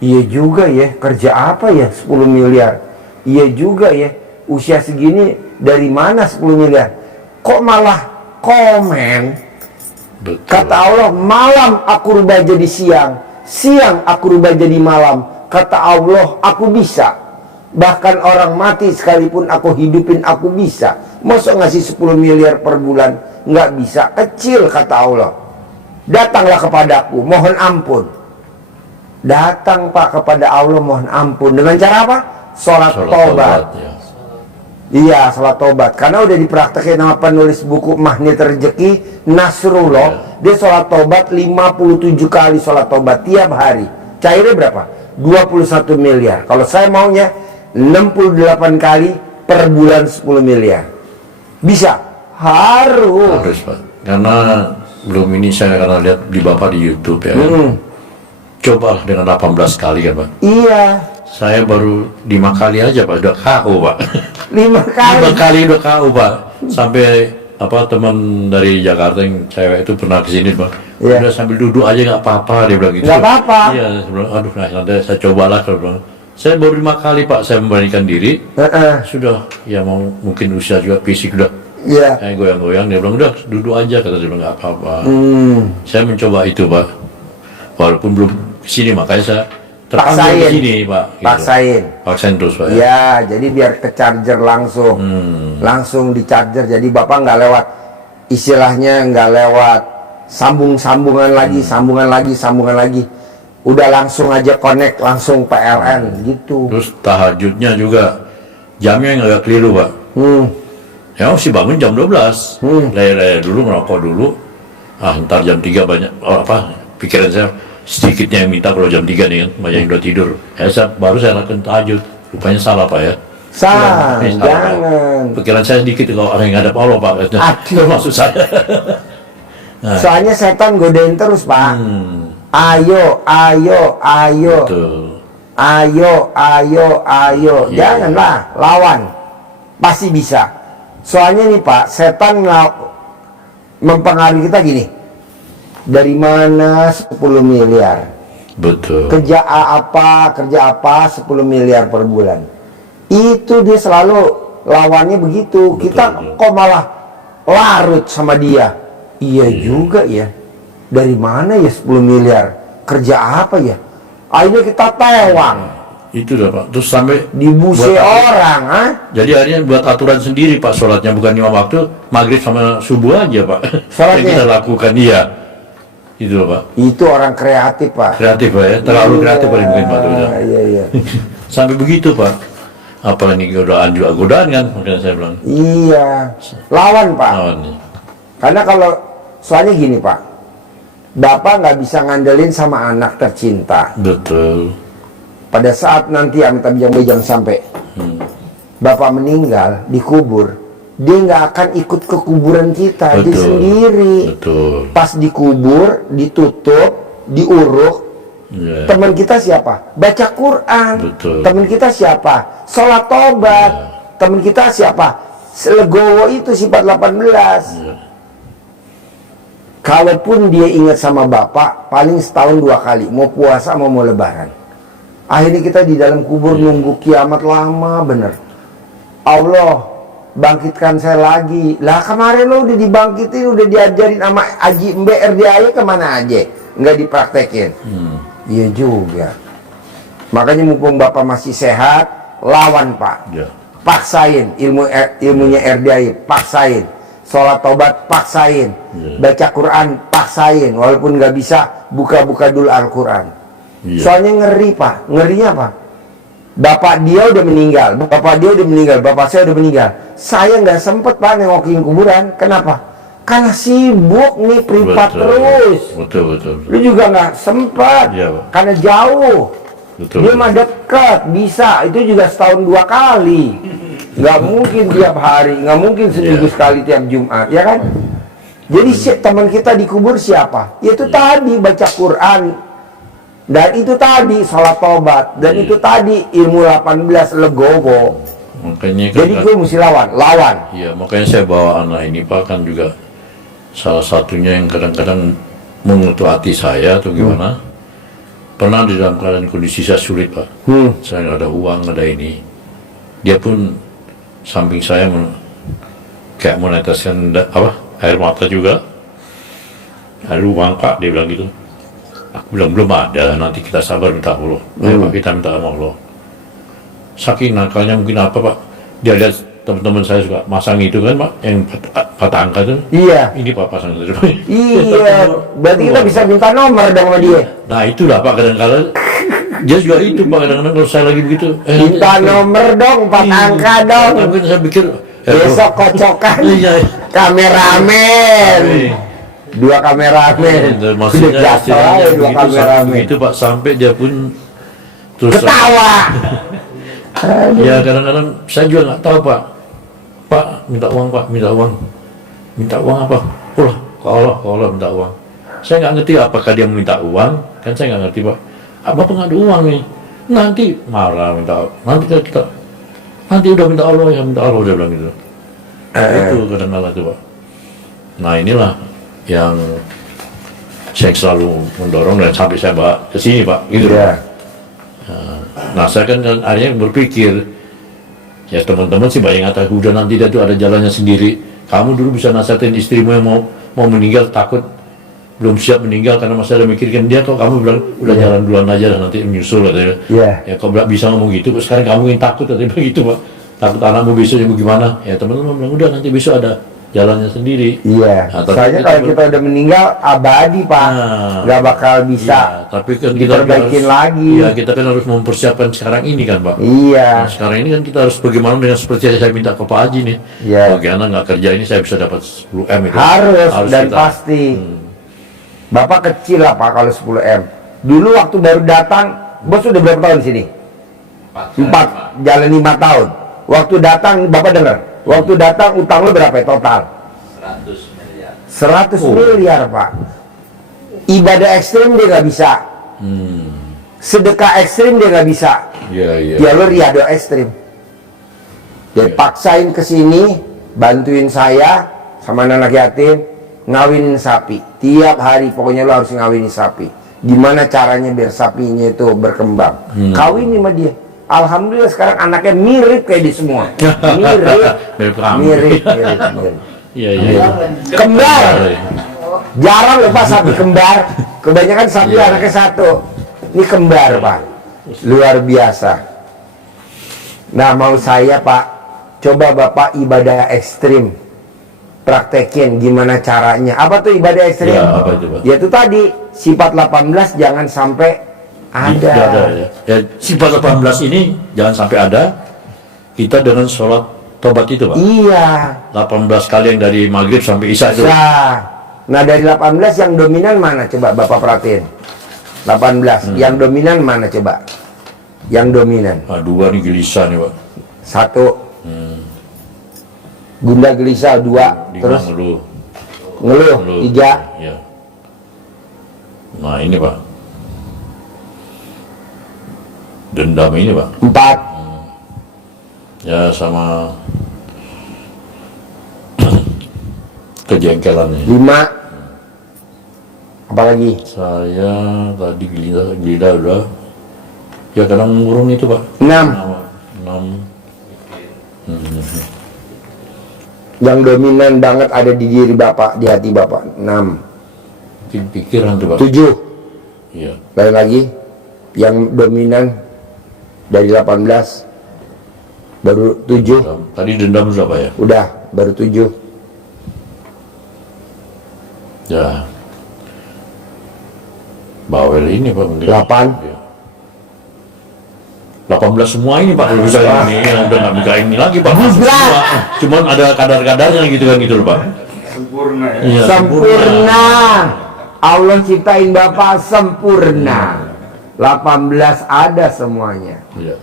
iya juga ya, kerja apa ya 10 miliar? Iya juga ya, usia segini dari mana 10 miliar? Kok malah komen? Betul. Kata Allah, malam aku rubah jadi siang, siang aku rubah jadi malam. Kata Allah, aku bisa. Bahkan orang mati sekalipun aku hidupin, aku bisa. Masa ngasih 10 miliar per bulan? Nggak bisa, kecil kata Allah. Datanglah kepadaku, mohon ampun. Datang Pak kepada Allah, mohon ampun. Dengan cara apa? Sholat tobat. Ya. Iya, sholat tobat. Karena udah dipraktekin sama penulis buku Magnet Rezeki, Nasrullah. Dia sholat tobat 57 kali sholat tobat tiap hari. Cairnya berapa? 21 miliar. Kalau saya maunya 68 kali per bulan 10 miliar. Bisa? Harus. Harus Pak. Karena belum ini saya karena lihat di Bapak di YouTube ya. Cobalah dengan 18 kali kan Pak. Iya. Saya baru 5 kali aja Pak, udah KO Pak. 5 kali. 5 kali udah KO Pak. Sampai apa teman dari Jakarta yang cewek itu pernah kesini Pak. Iya. Udah sambil duduk aja nggak apa-apa dia bilang gitu. Nggak apa-apa. Iya, saya bilang, aduh nah, nanti saya cobalah kalau bilang. Saya baru 5 kali Pak, saya memberanikan diri. Sudah, ya mau mungkin usia juga fisik udah. Iya. Kayak goyang-goyang, dia bilang udah duduk aja, kata dia bilang nggak apa-apa. Saya mencoba itu Pak, walaupun belum kesini makanya saya terpanggil Paksain. kesini Pak. Gitu. Paksain terus Pak. Ya. Ya, jadi biar ke charger langsung. Langsung di charger, jadi Bapak nggak lewat, istilahnya nggak lewat sambungan lagi, sambungan lagi. Udah langsung aja connect, langsung PLN gitu. Terus tahajudnya juga jamnya yang agak keliru Pak. Ya mesti bangun jam 12. Laya-laya dulu, ngerokok dulu. Ntar jam 3 banyak pikiran saya sedikitnya yang minta kalau jam 3 nih kan, banyak yang udah tidur. Baru saya lakukan tahajud. Rupanya salah Pak ya. Salah, Salah, Pak. jangan. Pikiran saya sedikit kalau orang yang ngadap Allah Pak. Itu maksud saya. Soalnya setan godain terus Pak. Ayo. Betul. Ayo. Iya. Janganlah, lawan. Pasti bisa. Soalnya nih Pak, setan mempengaruhi kita gini. Dari mana 10 miliar? Betul. Kerja apa 10 miliar per bulan. Itu dia selalu lawannya begitu. Betul, Kita betul. kok malah larut sama dia. Iya juga ya. Dari mana ya 10 miliar? Kerja apa ya? Akhirnya kita tewang. Itu dah Pak. Terus sampai Dibuse buat- orang, ah? Jadi akhirnya buat aturan sendiri Pak, sholatnya bukan 5 waktu, maghrib sama subuh aja Pak. Sholatnya? Yang kita lakukan iya. Itu loh Pak. Itu orang kreatif Pak. Kreatif Pak ya, terlalu kreatif paling mungkin Pak. Tuh, udah. Iya. Sampai begitu Pak. Apalagi godaan juga godaan kan, makanya saya bilang. Iya. Lawan Pak. Lawan nih. Karena kalau soalnya gini Pak, Bapak nggak bisa ngandelin sama anak tercinta. Betul. Pada saat nanti amit bijang sampai Bapak meninggal, dikubur, dia nggak akan ikut ke kuburan kita, dia Betul. sendiri. Betul. Pas dikubur, ditutup, diuruk, Ya. teman kita siapa? Baca Quran. Betul. Teman kita siapa? Sholat tobat. Teman kita siapa? Legowo itu sifat 18. Ya. Kalaupun dia ingat sama Bapak, paling setahun 2 kali, mau puasa mau lebaran. Akhirnya kita di dalam kubur nunggu kiamat lama bener. Allah bangkitkan saya lagi. Lah kemarin lo udah dibangkitin, udah diajarin sama Aji Mbe RDAY kemana aja? Nggak dipraktekin. Iya juga. Makanya mumpung Bapak masih sehat, lawan Pak. Ya. Paksain ilmunya RDAY, paksain. Sholat tobat, paksain. Baca Quran, paksain. Walaupun nggak bisa, buka-buka dulu Al-Quran. Iya. Soalnya ngeri Pak. Ngerinya apa? Bapak dia udah meninggal, bapak dia udah meninggal, bapak saya udah meninggal. Saya nggak sempet Pak nengokin kuburan. Kenapa? Karena sibuk nih privat terus. Betul. Lu juga nggak sempat, Iya, Pak. karena jauh. Betul. Dia mah dekat, bisa. Itu juga setahun 2 kali. Nggak mungkin tiap hari, nggak mungkin seminggu Iya. sekali tiap Jumat, ya kan? Jadi teman kita dikubur siapa? Itu tadi baca Quran, dan itu tadi sholat tobat, dan Iya. itu tadi ilmu 18 legowo. Makanya Jadi gue mesti lawan. Iya, makanya saya bawa anak ini Pak, kan juga salah satunya yang kadang-kadang mengutuk hati saya atau gimana. Pernah di dalam keadaan kondisi saya sulit Pak. Saya nggak ada uang, nggak ada ini. Dia pun samping saya kayak meneteskan air mata juga. Ada uang Pak, dia bilang gitu. Aku bilang belum ada, nanti kita sabar minta Allah. Ayo Pak, kita minta sama Allah. Saking nakalnya mungkin apa Pak, dia lihat teman-teman saya suka masang itu kan Pak, yang patah angka itu. Iya. Ini Pak pasang itu. Iya, berarti kita bisa minta nomor dong sama dia. Nah itulah Pak, kadang-kadang dia juga itu Pak, kadang-kadang kalau saya lagi begitu Minta nomor dong, 4 angka dong. Tapi saya pikir Besok kocokan Iya. kameramen. 2 kameramen. Itu maksudnya Udah jatuh aja 2 kameramen. itu Pak, sampai dia pun terus Ketawa. ya kadang-kadang saya juga nggak tahu Pak minta uang Pak, minta uang apa? Ke Allah minta uang. Saya nggak ngerti apakah dia minta uang, kan saya nggak ngerti Pak. Bapak nggak ada uang nih, nanti marah minta, nanti udah minta Allah udah bilang gitu. Itu kadang-kadang itu Pak. Nah inilah yang saya selalu mendorong dan sampai saya bawa ke sini Pak, gitu. Iya. Nah saya kan akhirnya berpikir, ya teman-teman sih banyak yang kata, udah nanti dia tuh ada jalannya sendiri. Kamu dulu bisa nasihatin istrimu yang mau meninggal, takut belum siap meninggal karena masih ada mikirkan dia, kok kamu bilang udah jalan duluan aja dan nanti menyusul katanya. Iya. Ya kok bisa ngomong gitu, sekarang kamu yang takut katanya begitu Pak. Takut anakmu besoknya bagaimana? Ya teman-teman bilang udah nanti besok ada jalannya sendiri. Iya. Nah, tapi Soalnya itu kalau kita udah meninggal abadi Pak, Nah, nggak bakal bisa Iya, tapi kan kita diperbaikin harus, lagi. Iya, kita kan harus mempersiapkan sekarang ini kan Pak. Iya. Nah, sekarang ini kan kita harus bagaimana dengan seperti yang saya minta ke Pak Haji nih. Iya. Bagaimana nggak kerja ini saya bisa dapat 10 M itu. Harus dan kita- pasti. Bapak kecil lah Pak kalau 10 M. Dulu waktu baru datang, bos udah berapa tahun di sini? 4, jalan 5 tahun. Waktu datang, Bapak dengar? Waktu datang utang lo berapa ya total? 100 miliar. 100 miliar Pak. Ibadah ekstrim dia nggak bisa. Sedekah ekstrim dia nggak bisa. Iya. Jalur riado ekstrim. Dia Iya. paksain ke sini, bantuin saya sama anak yatim ngawinin sapi. Tiap hari pokoknya lo harus ngawinin sapi. Gimana caranya biar sapinya itu berkembang? Kawin sama dia. Alhamdulillah sekarang anaknya mirip kayak dia semua. Mirip. Mirip kamu. Mirip. Iya. Kembar. Iya. Jarang loh Pak sapi kembar. Kebanyakan sapi Iya. anaknya satu. Ini kembar Pak. Luar biasa. Nah mau saya Pak, coba Bapak ibadah ekstrim. Praktekin gimana caranya. Apa tuh ibadah ekstrim? Ya, apa itu, Pak? Yaitu tadi sifat 18 jangan sampai ada. Tidak ada ya. Ya, sifat 18 ini jangan sampai ada. Kita dengan sholat tobat itu Pak. Iya. 18 kali yang dari maghrib sampai isya itu. Nah dari 18 yang dominan mana coba Bapak perhatiin. 18 yang dominan mana coba? Yang dominan. Nah, 2 nih gelisah nih Pak. 1 Gunda gelisah 2 terus ngeluh 3 Ya. Nah ini Pak, dendam ini Pak, 4 ya sama kejengkelannya. 5 apalagi Saya tadi gila udah, ya kadang ngurung itu Pak. 6 6. yang dominan banget ada di diri Bapak, di hati Bapak. 6 Pikiran tuh Pak. 7 Iya. lain lagi yang dominan dari 18 baru 7 Tadi dendam sudah Pak ya. udah baru 7 Ya. Bawel ini Pak mungkin. 8 Iya. 18 semua ini Pak, kalau bisa ini udah nggak bisa ini lagi Pak. Masuk 17. semua. Cuman ada kadar-kadarnya gitu kan gitu loh Pak. Sempurna ya. Iya, Sempurna. Allah ciptain Bapak sempurna. 18 ada semuanya. Iya.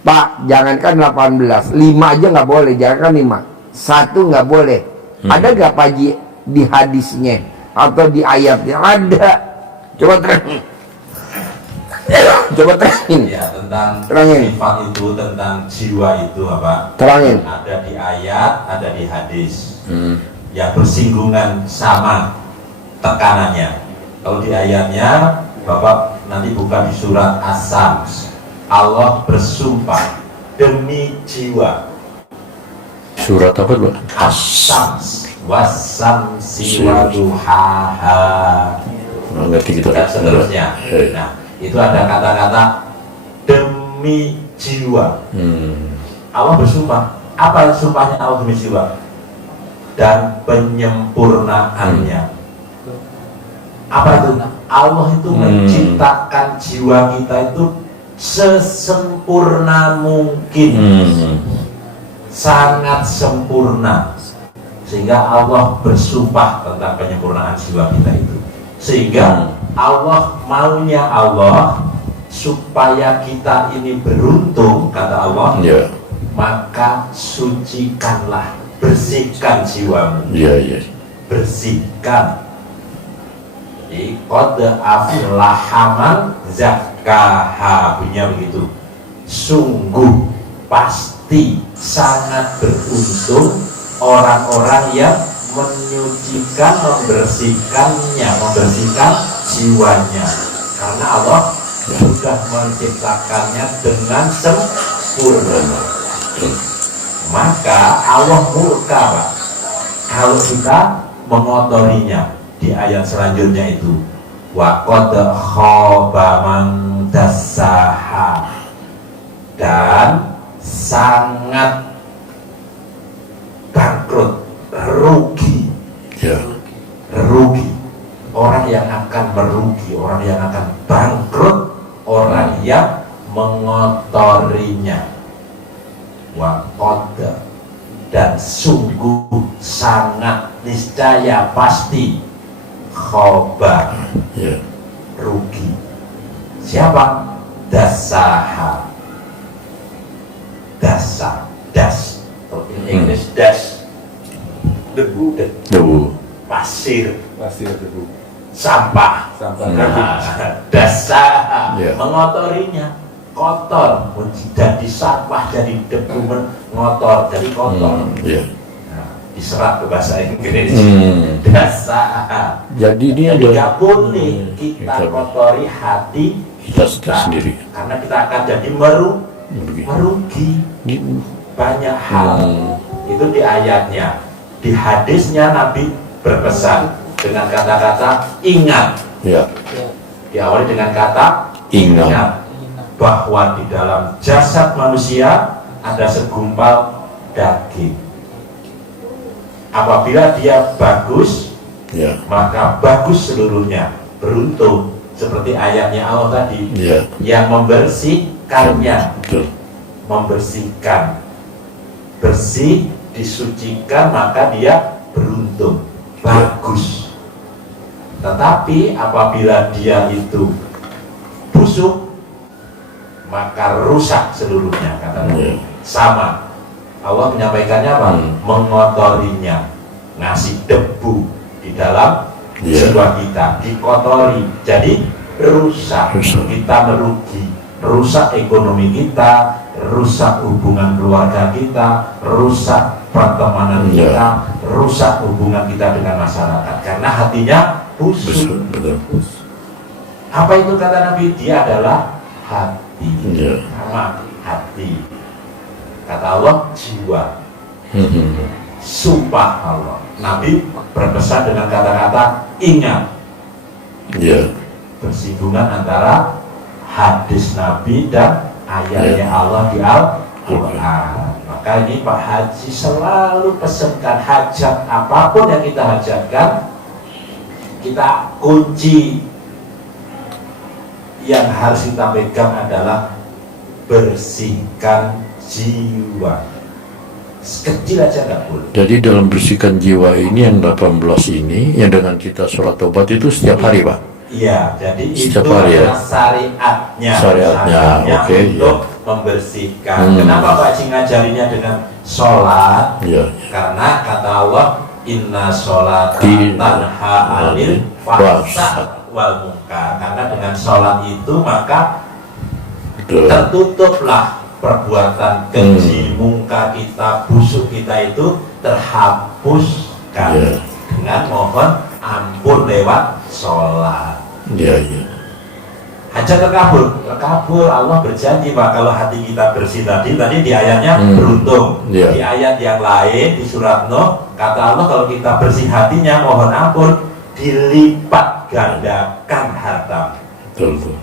Pak, jangankan 18, 5 aja nggak boleh, jangankan 5. 1 nggak boleh. Ada nggak Pak Haji di hadisnya atau di ayatnya? Ada. Coba terangin. Coba terangin. Ya, tentang Terangin. sifat itu, tentang jiwa itu apa? Terangin. Ada di ayat, ada di hadis. Yang bersinggungan sama tekanannya. Kalau di ayatnya, Bapak nanti buka di surat As-Sams. Allah bersumpah demi jiwa. Surat apa, Pak? As-Sams was-samsi wa duhaha. Nggak ngerti kita. Dan seterusnya. Nah, itu ada kata-kata demi jiwa. Allah bersumpah. Apa sumpahnya Allah demi jiwa? Dan penyempurnaannya. Apa itu? Allah itu menciptakan jiwa kita itu sesempurna mungkin. Sangat sempurna. Sehingga Allah bersumpah tentang penyempurnaan jiwa kita itu. Sehingga Allah, maunya Allah supaya kita ini beruntung, kata Allah, Iya. maka sucikanlah, bersihkan jiwamu. Iya, iya. Bersihkan. Qad aflaha man zakkaha, bunyinya begitu. Sungguh pasti sangat beruntung orang-orang yang menyucikan, membersihkannya, membersihkan jiwanya, karena Allah sudah menciptakannya dengan sempurna. Maka Allah murka, Pak, kalau kita mengotorinya. Di ayat selanjutnya itu, wa qad khaba man dassaha, dan sangat bangkrut, rugi. Iya. Rugi. Orang yang akan merugi, orang yang akan bangkrut, orang yang mengotorinya. Wa qad, dan sungguh sangat niscaya pasti khoba, Iya. rugi. Siapa? Dasaha. Das. Kalau in English das, Debu. Debu. pasir, Pasir debu. sampah. Sampah. Dasaha, Iya. mengotorinya, kotor, jadi sampah, jadi debu, mengotor, jadi kotor. Iya. Diserap ke bahasa Inggris. Dasaha. Jadi ini Jadi ada nggak boleh kita kotori hati kita sendiri. karena kita akan jadi Merugi. merugi Gitu. banyak hal. Itu di ayatnya. Di hadisnya Nabi berpesan dengan kata-kata ingat. Ya. Diawali dengan kata Ingat. bahwa di dalam jasad manusia ada segumpal daging. Apabila dia bagus, Ya. maka bagus seluruhnya, beruntung, seperti ayatnya Allah tadi, Ya. yang membersihkannya, Betul. membersihkan, bersih, disucikan, maka dia beruntung, bagus. Tetapi apabila dia itu busuk, maka rusak seluruhnya, kata Nabi. Sama, Allah menyampaikannya apa? Mengotorinya, ngasih debu di dalam jiwa kita, dikotori, jadi rusak. Kita merugi, rusak ekonomi kita, rusak hubungan keluarga kita, rusak pertemanan kita, rusak hubungan kita dengan masyarakat, karena hatinya busuk. Betul. Apa itu kata Nabi? Dia adalah hati. Ya. Sama hati. Kata Allah, jiwa. Sumpah Allah. Nabi berpesan dengan kata-kata ingat. Ya. Bersinggungan antara hadis Nabi dan ayatnya Allah di Al-Quran. Maka ini Pak Haji selalu pesankan, hajat apapun yang kita hajatkan, kita kunci yang harus kita pegang adalah bersihkan jiwa. kecil aja nggak boleh. Jadi dalam bersihkan jiwa ini yang 18 ini, yang dengan kita sholat tobat itu setiap hari, Pak? Iya, jadi Setiap itu hari, ya? adalah syariatnya, Syariatnya, oke, untuk ya. membersihkan. Kenapa Pak Haji ngajarinya dengan sholat? Ya. Karena kata Allah, inna sholata Di- tanha anil fahsya wal munkar. Karena dengan sholat itu maka Betul. tertutuplah perbuatan keji, mungkar kita, busuk kita itu terhapuskan Ya. dengan mohon ampun lewat sholat. Iya, iya. Hajat terkabul, Allah berjanji Pak, kalau hati kita bersih tadi di ayatnya beruntung. Iya. Di ayat yang lain di surat Nuh kata Allah kalau kita bersih hatinya mohon ampun dilipat gandakan harta. Betul, betul.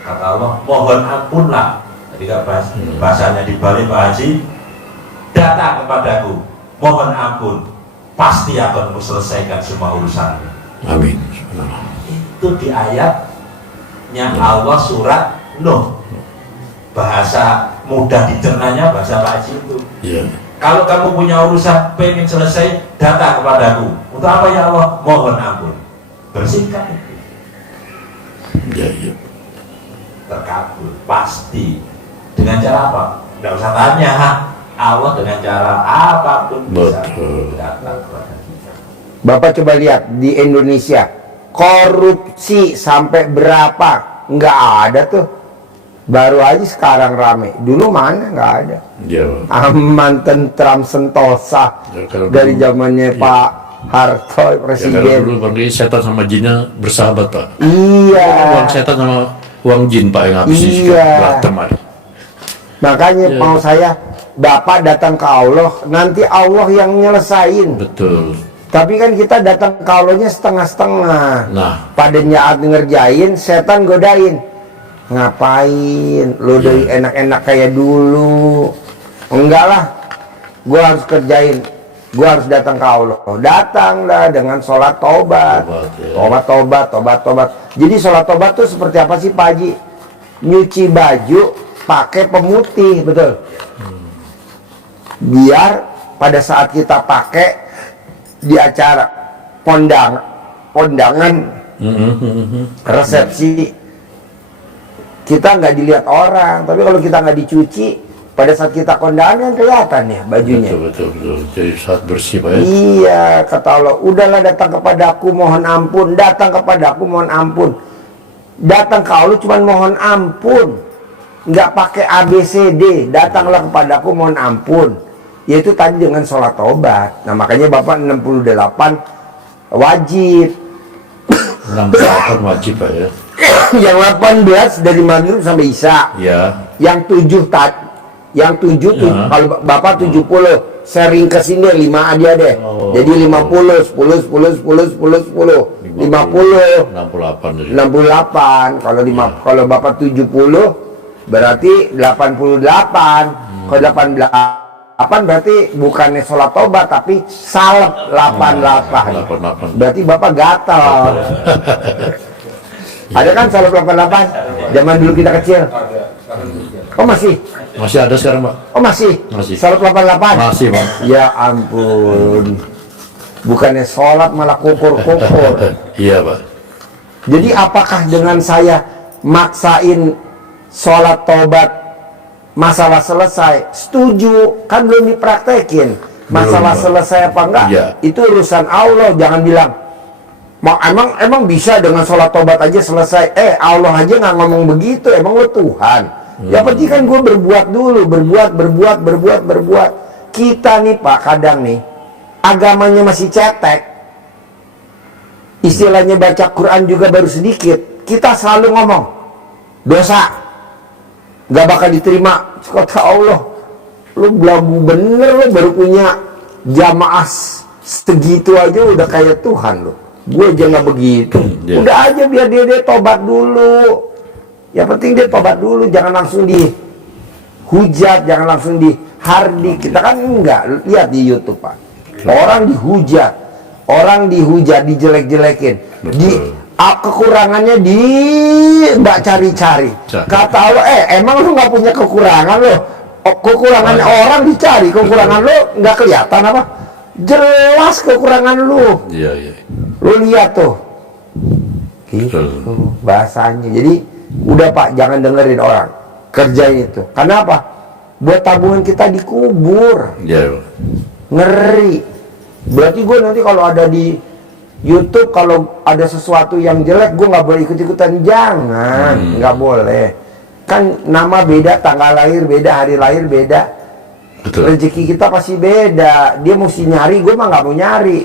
Kata Allah mohon ampunlah. Jadi bahasanya dibalik Pak Haji, datang kepadaku mohon ampun, pasti akan selesaikan semua urusan. Amin. Subhanallah. Itu di ayatnya Allah surat Nuh. Bahasa mudah dicernanya bahasa Pak Haji itu. Iya. Kalau kamu punya urusan pengen selesai, datang kepadaku. Untuk apa ya Allah? Mohon ampun. Bersihkan itu. Iya, iya. Terkabul pasti. Dengan cara apa? Tidak usah tanya. Allah dengan cara apapun bisa Betul. datang kepada kita. Bapak coba lihat di Indonesia, korupsi sampai berapa? Nggak ada tuh. Baru aja sekarang rame. Dulu mana? Nggak ada. Iya, Pak. Aman, tentram, sentosa. Ya, kalau Dari dulu- zamannya iya. Pak Harto, Ya, kalau presiden. dulu Bang Ri, setan sama jinnya bersahabat, Pak. Iya. Uang setan sama uang jin, Pak, yang habis Iya. disikat berantem, Pak. Makanya Iya. mau saya, Bapak datang ke Allah, nanti Allah yang nyelesain. Betul. Tapi kan kita datang ke Allahnya setengah-setengah. Nah, Pada nyaat ngerjain, setan godain. Ngapain? Lu dari enak-enak kayak dulu. Enggak lah. Gua harus kerjain. Gua harus datang ke Allah. Datanglah dengan sholat tobat. Tobat, ya. Jadi sholat tobat tuh seperti apa sih Pak Haji? Nyuci baju pakai pemutih, betul. Biar pada saat kita pakai di acara kondangan, resepsi, kita nggak dilihat orang. Tapi kalau kita nggak dicuci, pada saat kita kondangan kan kelihatan ya bajunya. betul. Jadi saat bersih, Pak, ya. Iya, kata Allah, udahlah datang kepadaku mohon ampun, datang kepadaku mohon ampun. Datang ke Allah cuma mohon ampun, nggak pakai ABCD, datanglah kepadaku mohon ampun. Yaitu tadi dengan sholat tobat. Nah makanya Bapak 68 wajib. 68 wajib, Pak, ya. Yang 18 dari maghrib sampai isya. Ya. Yang 7 Ya. kalau Bapak 70, saya ringkesin deh 5 aja deh. Oh. Jadi 50, 10, 10, 10, 10, 10, 50, 68 jadi. 68. Kalau Bapak 70 berarti 88. Kalau 88 berarti bukannya sholat tobat tapi salep 88. 88. Berarti Bapak gatal. Ada kan salep 88? Zaman dulu kita kecil. Oh masih? Masih ada sekarang, Pak? Oh masih? Masih. Salep 88? Masih, Pak. Ya ampun. Bukannya sholat malah kukur-kukur. Iya, Pak. Jadi apakah dengan saya maksain sholat tobat masalah selesai? Setuju, kan belum dipraktekin. Masalah Belum, Pak. selesai apa enggak? Iya. Itu urusan Allah, jangan bilang emang bisa dengan sholat tobat aja selesai. Allah aja nggak ngomong begitu, emang lo Tuhan. Ya penting kan gue berbuat dulu, berbuat. Kita nih Pak, kadang nih agamanya masih cetek. Istilahnya baca Quran juga baru sedikit. Kita selalu ngomong dosa, nggak bakal diterima. Kata Allah, lu belagu bener, lu baru punya jamaah segitu aja udah kayak Tuhan lu. Gue aja nggak begitu. Yeah. Udah aja biar dia tobat dulu. Yang penting dia tobat dulu, jangan langsung dihujat, jangan langsung dihardik. Kita kan enggak, lihat di YouTube Pak. Orang dihujat, dijelek-jelekin. Kekurangannya mbak cari-cari. Kata Allah, emang lu nggak punya kekurangan lo? kekurangan orang dicari, kekurangan lu nggak kelihatan apa? Jelas kekurangan lu. Iya, iya. Lu lihat tuh. Gitu bahasanya. Jadi udah Pak, jangan dengerin orang. Kerjain itu. Kenapa? Buat tabungan kita dikubur. Iya. Ngeri. Berarti gue nanti kalau ada di YouTube, kalau ada sesuatu yang jelek, gue nggak boleh ikut-ikutan. Jangan, nggak boleh. Kan nama beda, tanggal lahir beda, hari lahir beda. Betul. Rezeki kita pasti beda. Dia mesti nyari, gue mah nggak mau nyari.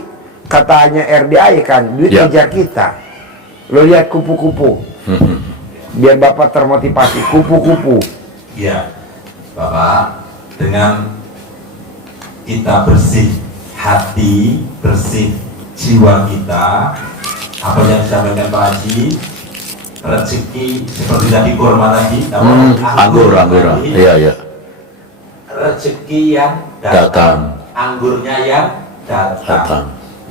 Katanya RDA kan, duit Ya. kejar kita. Lo lihat kupu-kupu. Biar Bapak termotivasi, kupu-kupu. Ya, Bapak, dengan kita bersih hati, bersih jiwa kita, apa yang disampaikan Pak Haji, rezeki seperti tadi kurma tadi, Anggur. tadi, Iya, iya. rezeki yang Datang. anggurnya yang datang. Datang.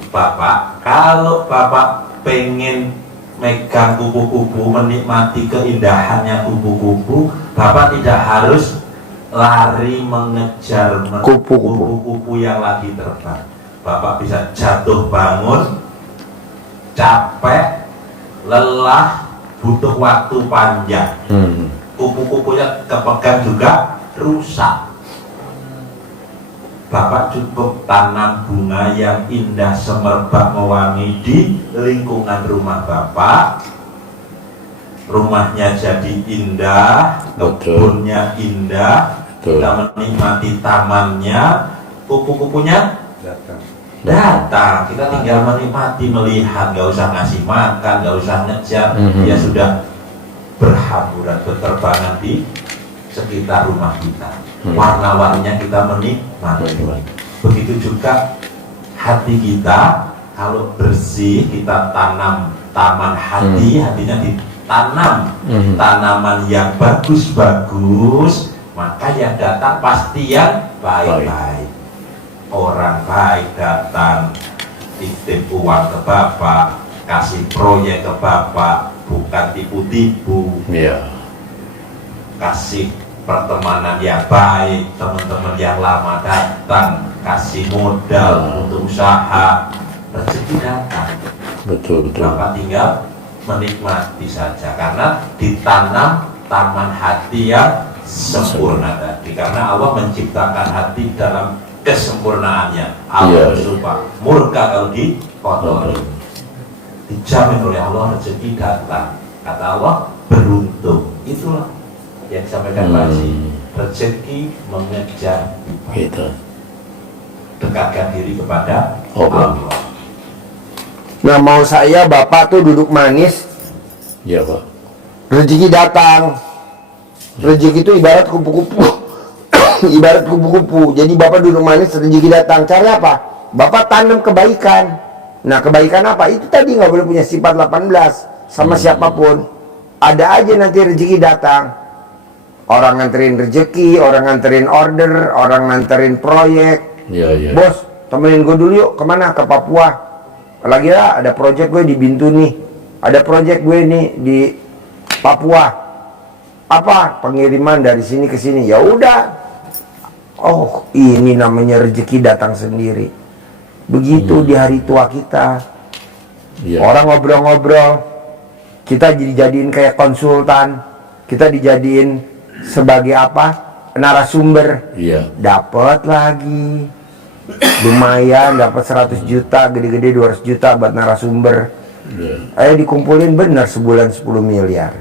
Bapak, kalau Bapak pengen megang kupu-kupu, menikmati keindahannya kupu-kupu, Bapak tidak harus lari mengejar Kupu-kupu. kupu-kupu yang lagi terbang. Bapak bisa jatuh bangun, capek, lelah, butuh waktu panjang. Kupu-kupunya kepegang juga rusak. Bapak cukup tanam bunga yang indah semerbak mewangi di lingkungan rumah Bapak. Rumahnya jadi indah, Betul. kebunnya indah, Betul. kita menikmati tamannya, kupu-kupunya Datang. datang. Kita tinggal menikmati, melihat, nggak usah ngasih makan, nggak usah ngejar. Dia sudah berhamburan, berterbangan di sekitar rumah kita. Warna-warninya kita menikmati. Begitu juga hati kita, kalau bersih kita tanam taman hati, hatinya ditanam tanaman yang bagus-bagus, maka yang datang pasti yang baik-baik. Orang baik datang, titip uang ke Bapak, kasih proyek ke Bapak, bukan tipu-tipu. Iya. Kasih pertemanan yang baik, teman-teman yang lama datang, kasih modal untuk usaha, rezeki datang. Betul, betul. Bapak tinggal menikmati saja, karena ditanam taman hati yang sempurna tadi. Karena Allah menciptakan hati dalam kesempurnaannya. Allah bersumpah murka kalau dikotori. Dijamin oleh Allah rezeki datang. Kata Allah beruntung. Itulah yang disampaikan Pak Haji. Rezeki mengejar, Gitu. dekatkan diri kepada Allah. Allah. Nah, mau saya Bapak tuh duduk manis, Iya, Pak. rezeki datang. Rezeki itu ibarat kupu-kupu. Ibarat kupu-kupu. Jadi Bapak duduk manis, rezeki datang. Cara apa? Bapak tanam kebaikan. Nah, kebaikan apa? Itu tadi nggak boleh punya sifat 18 sama siapapun. Ada aja nanti rezeki datang. Orang nganterin rezeki, orang nganterin order, orang nganterin proyek. Iya, iya. Bos, temenin gue dulu yuk. Kemana? Ke Papua. Lagi lah, ada proyek gue di Bintuni. Ada proyek gue nih di Papua. Apa? Pengiriman dari sini ke sini. Ya udah. Oh, ini namanya rezeki datang sendiri. Begitu di hari tua kita. Iya. Orang ngobrol-ngobrol, kita dijadiin kayak konsultan, kita dijadiin sebagai apa? Narasumber. Iya. Dapat lagi. Lumayan dapat 100 juta, gede-gede 200 juta buat narasumber. Iya. Ayo dikumpulin bener sebulan 10 miliar.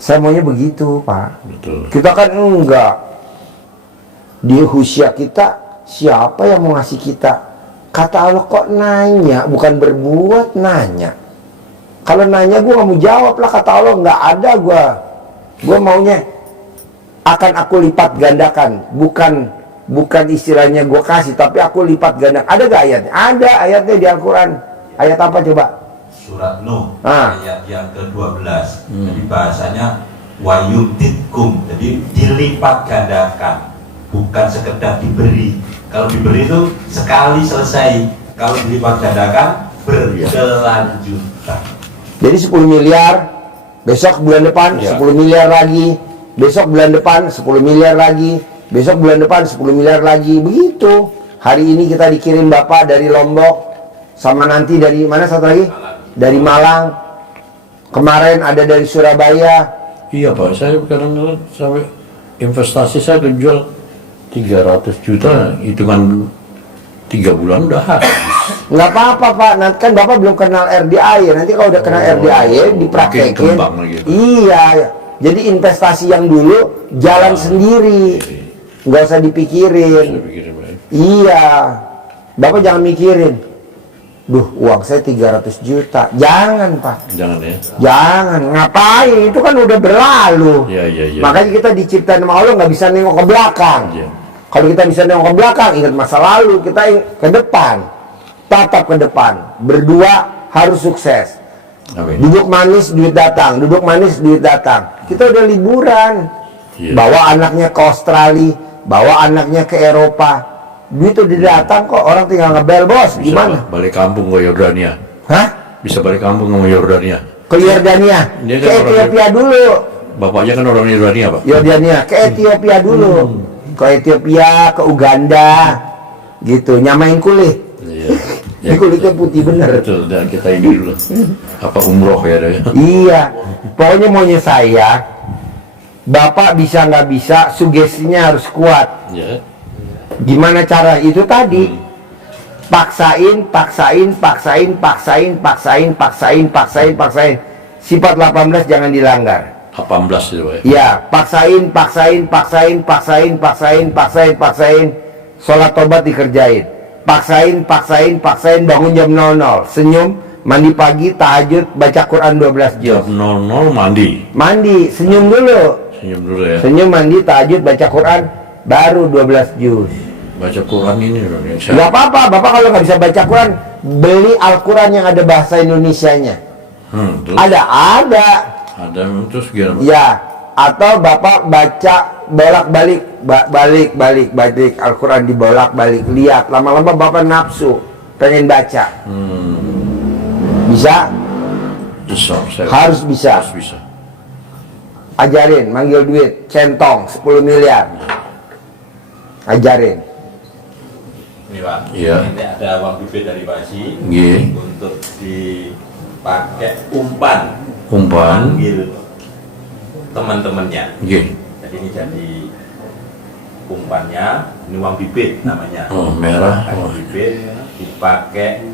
Saya maunya begitu, Pak. Betul. Kita kan enggak. Di usia kita, siapa yang mau ngasih kita? Kata Allah kok nanya, bukan berbuat, nanya. Kalau nanya gue gak mau jawab lah, kata Allah nggak ada gue. Gue maunya akan aku lipat gandakan, bukan istilahnya gue kasih, tapi aku lipat gandakan. Ada gak ayatnya? Ada ayatnya di Al-Quran. Ayat apa coba? Surat Nuh Ah. ayat yang ke-12. Jadi bahasanya wayuditkum, jadi dilipat gandakan, bukan sekedar diberi. Kalau diberi itu sekali selesai, kalau dilipat gandakan berkelanjutan. Jadi 10 miliar, besok bulan depan Ya. 10 miliar lagi, besok bulan depan 10 miliar lagi, besok bulan depan 10 miliar lagi, begitu. Hari ini kita dikirim Bapak dari Lombok, sama nanti dari mana satu lagi? Dari Malang. Kemarin ada dari Surabaya. Iya Pak, saya kadang-kadang sampai investasi saya jual 300 juta, hitungan 3 bulan udah habis. Nggak apa-apa Pak, nanti kan Bapak belum kenal RDAY. Nanti kalau udah kenal RDAY dipraktekin. makin kembang lagi. Iya, jadi investasi yang dulu jalan sendiri, nggak usah dipikirin. Saya pikirin, Pak. Iya, Bapak jangan mikirin, duh uang saya 300 juta. Jangan Pak, Jangan ya. jangan. Ngapain, itu kan udah berlalu. Iya. Makanya kita diciptakan sama Allah nggak bisa nengok ke belakang. Iya. Kalau kita bisa nengok ke belakang, ingat masa lalu, kita ke depan, tatap ke depan. Berdua harus sukses. Amin. Duduk manis, duit datang. Duduk manis, duit datang. Kita udah liburan. Iya. Bawa anaknya ke Australia, bawa anaknya ke Eropa. Duit udah datang kok, orang tinggal ngebel, bos. Bisa Gimana? Pak, balik kampung ke Yordania. Hah? Bisa balik kampung ke Yordania. Ke Yordania? Dia Ke kan orang- Ethiopia dulu. Bapaknya kan orang Yordania, Pak. Yordania, ke Ethiopia dulu. Ke Ethiopia, ke Uganda. Gitu, nyamain kulit. Iya. Ini kulitnya putih bener. Betul, dan kita ini dulu. Apa umroh ya, ada ya? Iya, pokoknya maunya saya, Bapak bisa nggak bisa, sugestinya harus kuat. Ya. Gimana cara itu tadi? Paksain. Sifat 18 jangan dilanggar. 18 itu, Pak. Ya, paksain. Sholat tobat dikerjain. Paksain, bangun jam 00. Senyum, mandi pagi, tahajud, baca Quran 12 juz. Jam 00 mandi. Mandi, senyum dulu. Senyum dulu ya. Senyum, mandi, tahajud, baca Quran, baru 12 juz. Baca Quran ini loh. Yang saya... Gak apa-apa, Bapak kalau nggak bisa baca Quran, beli Al-Quran yang ada bahasa Indonesianya. Terus Ada. ada terus gimana, Pak? Ya, atau Bapak baca bolak-balik, balik Al-Quran dibolak-balik, lihat, lama-lama Bapak nafsu, pengen baca. Bisa? Bisa, saya Harus bisa. harus bisa. Ajarin, manggil duit, centong, 10 miliar. Ajarin. Ini Pak, Iya. ini ada uang bibit dari Pak Haji Iya. untuk dipakai umpan panggil teman-temannya. Iya. Jadi ini jadi umpannya, ini uang bibit namanya. Oh, merah. Uang bibit dipakai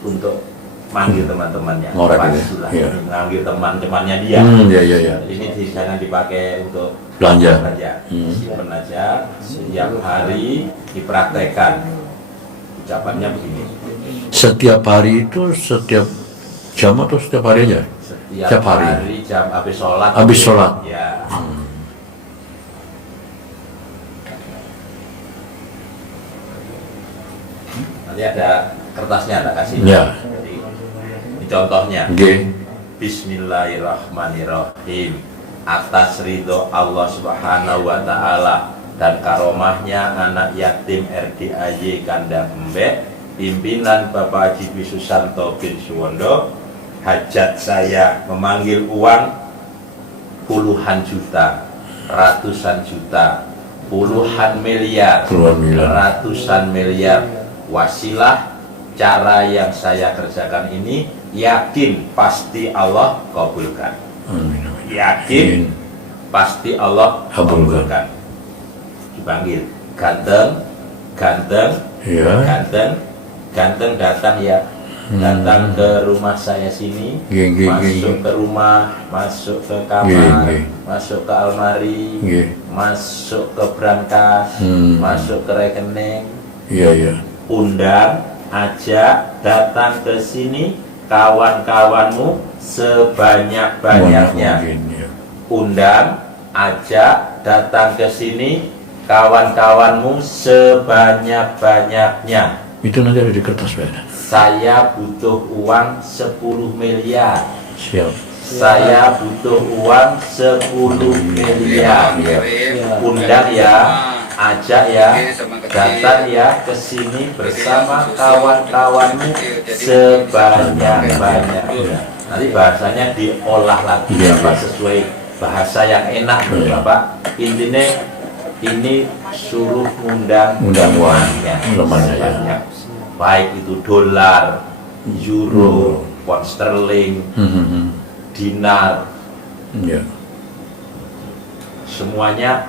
untuk manggil teman-temannya. Ngorek Pas ini, sudah iya. manggil teman-temannya dia. Iya. Jadi ini jangan dipakai untuk Belanja. simpen aja. Setiap hari dipraktekkan. Ucapannya begini. Setiap hari itu setiap jam atau setiap hari aja? Setiap hari jam habis sholat. Habis sholat. Ya. Nanti ada kertasnya tak kasih. Ya. Jadi, ini contohnya. Iya. Bismillahirrahmanirrahim. Atas ridho Allah Subhanahu wa Ta'ala dan karomahnya anak yatim RDAY Kandang Embek, pimpinan Bapak Haji Dwi Susanto bin Suwondo, hajat saya memanggil uang puluhan juta, ratusan juta, puluhan miliar, ratusan miliar. Wasilah cara yang saya kerjakan ini, yakin pasti Allah kabulkan. Amin. Yakin pasti Allah kabulkan. Dipanggil ganteng, Iya. ganteng datang ya, datang ke rumah saya sini, masuk ke rumah, masuk ke kamar, masuk ke almari, masuk ke brankas, masuk ke rekening. Iya. Undang, ajak datang ke sini kawan-kawanmu sebanyak-banyaknya. Iya. Undang, ajak datang ke sini kawan-kawanmu sebanyak-banyaknya. Itu nanti ada di kertas, Pak. Saya butuh uang 10 miliar. Siap. Saya butuh uang 10 miliar. Undang ya, ajak ya, datang ya ke sini bersama kawan-kawanmu sebanyak-banyaknya. Nanti bahasanya diolah lagi Iya, Bapak, sesuai bahasa yang enak menurut Bapak. Intinya ini suruh undang Undang uang. temannya. Temannya, ya. Banyak. Baik itu dolar, euro, pound sterling, dinar, Ya. semuanya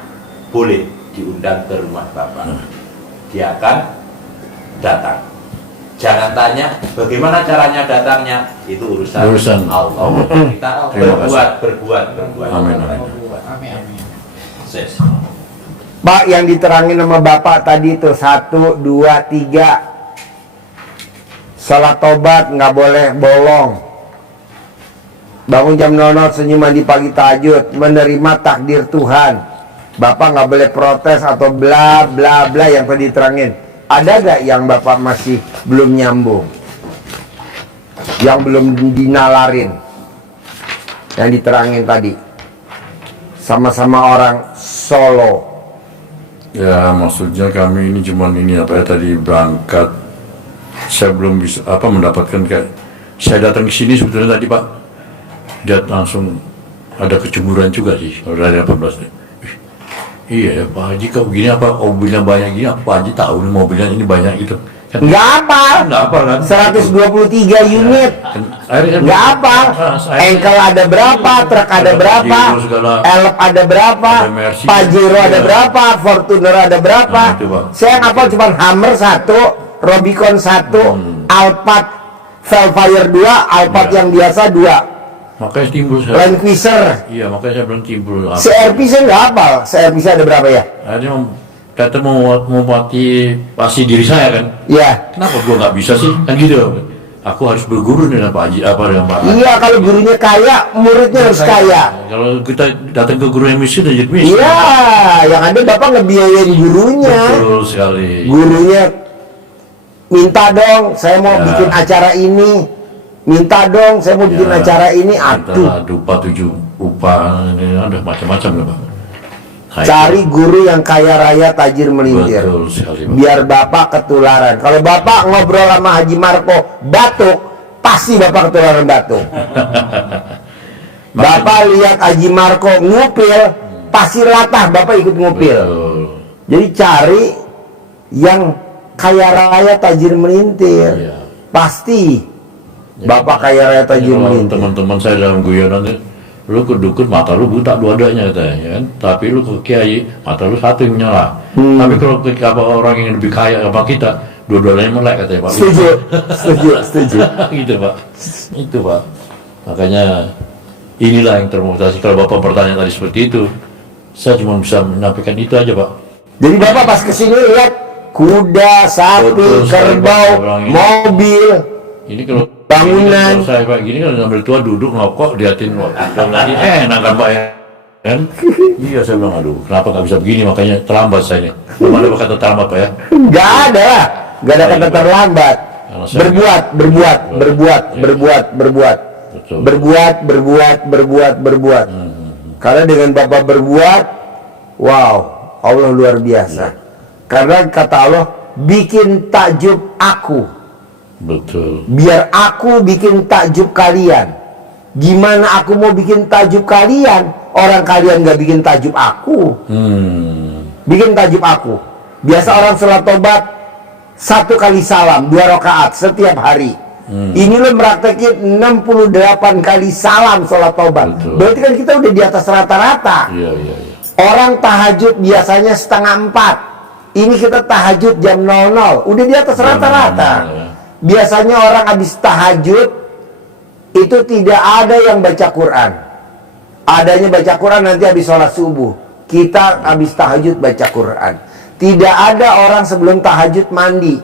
boleh diundang ke rumah Bapak. Dia akan datang. Jangan tanya bagaimana caranya datangnya, itu urusan Allah. Kita Terima berbuat. Amin, amin. Ses. Pak, yang diterangin sama Bapak tadi itu 1, 2, 3. Salat tobat nggak boleh bolong. Bangun jam 00, senyum mandi pagi tahajud, menerima takdir Tuhan. Bapak nggak boleh protes atau bla bla bla yang tadi diterangin. Ada gak yang Bapak masih belum nyambung? Yang belum dinalarin? Yang diterangin tadi. Sama-sama orang Solo. Ya, maksudnya kami ini cuman ini apa ya, tadi berangkat. Saya belum bisa mendapatkan kayak saya datang ke sini sebetulnya tadi Pak. Dia langsung ada kecemburuan juga sih kalau dari 18. Iya ya Pak Haji, kau begini apa mobilnya banyak gini, apa Pak Haji tahu nih mobilnya ini banyak gitu kan? Nggak apa. Nggak apa kan? 123 unit. Akhirnya Nggak apa. Engkel ada berapa, truk ada berapa, Elf ada berapa, Ada Mercy. Pajero ada Iya. berapa, Fortuner ada berapa. Nah, itu, Pak. Saya ngapal cuma Hammer 1, Rubicon 1, Alphard Velfire 2, Alphard Iya. yang biasa 2, Makanya timbul saya. Land Cruiser. Iya, makanya saya bilang timbul. CRP saya nggak hafal. CRP saya ada berapa ya? Akhirnya kata mau pasti diri saya kan. Ya. Kenapa gua nggak bisa sih? Kan gitu. Aku harus berguru dengan Pak Haji dengan Pak Haji. Iya, kalau gurunya kaya, muridnya harus kaya. Kalau kita datang ke guru yang miskin, udah jadi miskin. Iya, yang ada Bapak ngebiayain gurunya. Betul sekali. Gurunya minta dong, saya mau Ya. bikin acara ini. Minta dong, saya mau bikin Ya, acara ini. Aduh, ada upah 7 upah, ini ada macam-macam lah Pak. Nah, cari guru yang kaya raya, tajir melintir. betul sekali Pak. Biar Bapak ketularan. Kalau Bapak ngobrol sama Haji Marco batuk, pasti Bapak ketularan batuk. Bapak lihat Haji Marco ngupil, pasti latah Bapak ikut ngupil. Betul. Jadi cari yang kaya raya, tajir melintir. Iya. Pasti Bapak kaya raya, tajir Kalau melintir. teman-teman saya dalam guyonan itu, lu ke dukun mata lu buta dua-duanya katanya, ya kan? Tapi lu ke kiai mata lu satu yang menyala. Tapi kalau ke orang yang lebih kaya sama kita, dua-duanya melek katanya Pak. Setuju, setuju, setuju. Gitu Pak. Itu Pak. Makanya inilah yang termotivasi. Kalau Bapak bertanya tadi seperti itu, saya cuma bisa menyampaikan itu aja Pak. Jadi Bapak pas kesini lihat kuda, sapi, Betul sekali, kerbau, Pak. Orang ini. mobil. Ini kalau Bangunan. kalau saya Pak gini kalau sambil tua duduk ngerokok liatin film lagi enak kan Pak ya kan? Iya saya bilang aduh kenapa nggak bisa begini, makanya terlambat saya ini. Belum ada kata terlambat Pak ya. Nggak ada lah, nggak ada kata Baik, Pak. terlambat. Karena saya- Berbuat, berbuat, berbuat, Ya. berbuat. Betul. Berbuat. Karena dengan Bapak berbuat, wow, Allah luar biasa. Karena kata Allah, bikin takjub aku. Betul. Biar aku bikin takjub kalian. Gimana aku mau bikin takjub kalian? Orang kalian gak bikin takjub aku. Bikin takjub aku. Biasa orang sholat tobat 1 kali salam 2 rakaat setiap hari. Ini lo meraktekin 68 kali salam sholat tobat. Betul. Berarti kan kita udah di atas rata-rata. Iya. Orang tahajud biasanya 3:30. Ini kita tahajud jam 00. Udah di atas Jam rata-rata. 00, ya. Biasanya orang habis tahajud itu tidak ada yang baca Quran. Adanya baca Quran nanti habis sholat subuh. Kita habis tahajud baca Quran. Tidak ada orang sebelum tahajud mandi.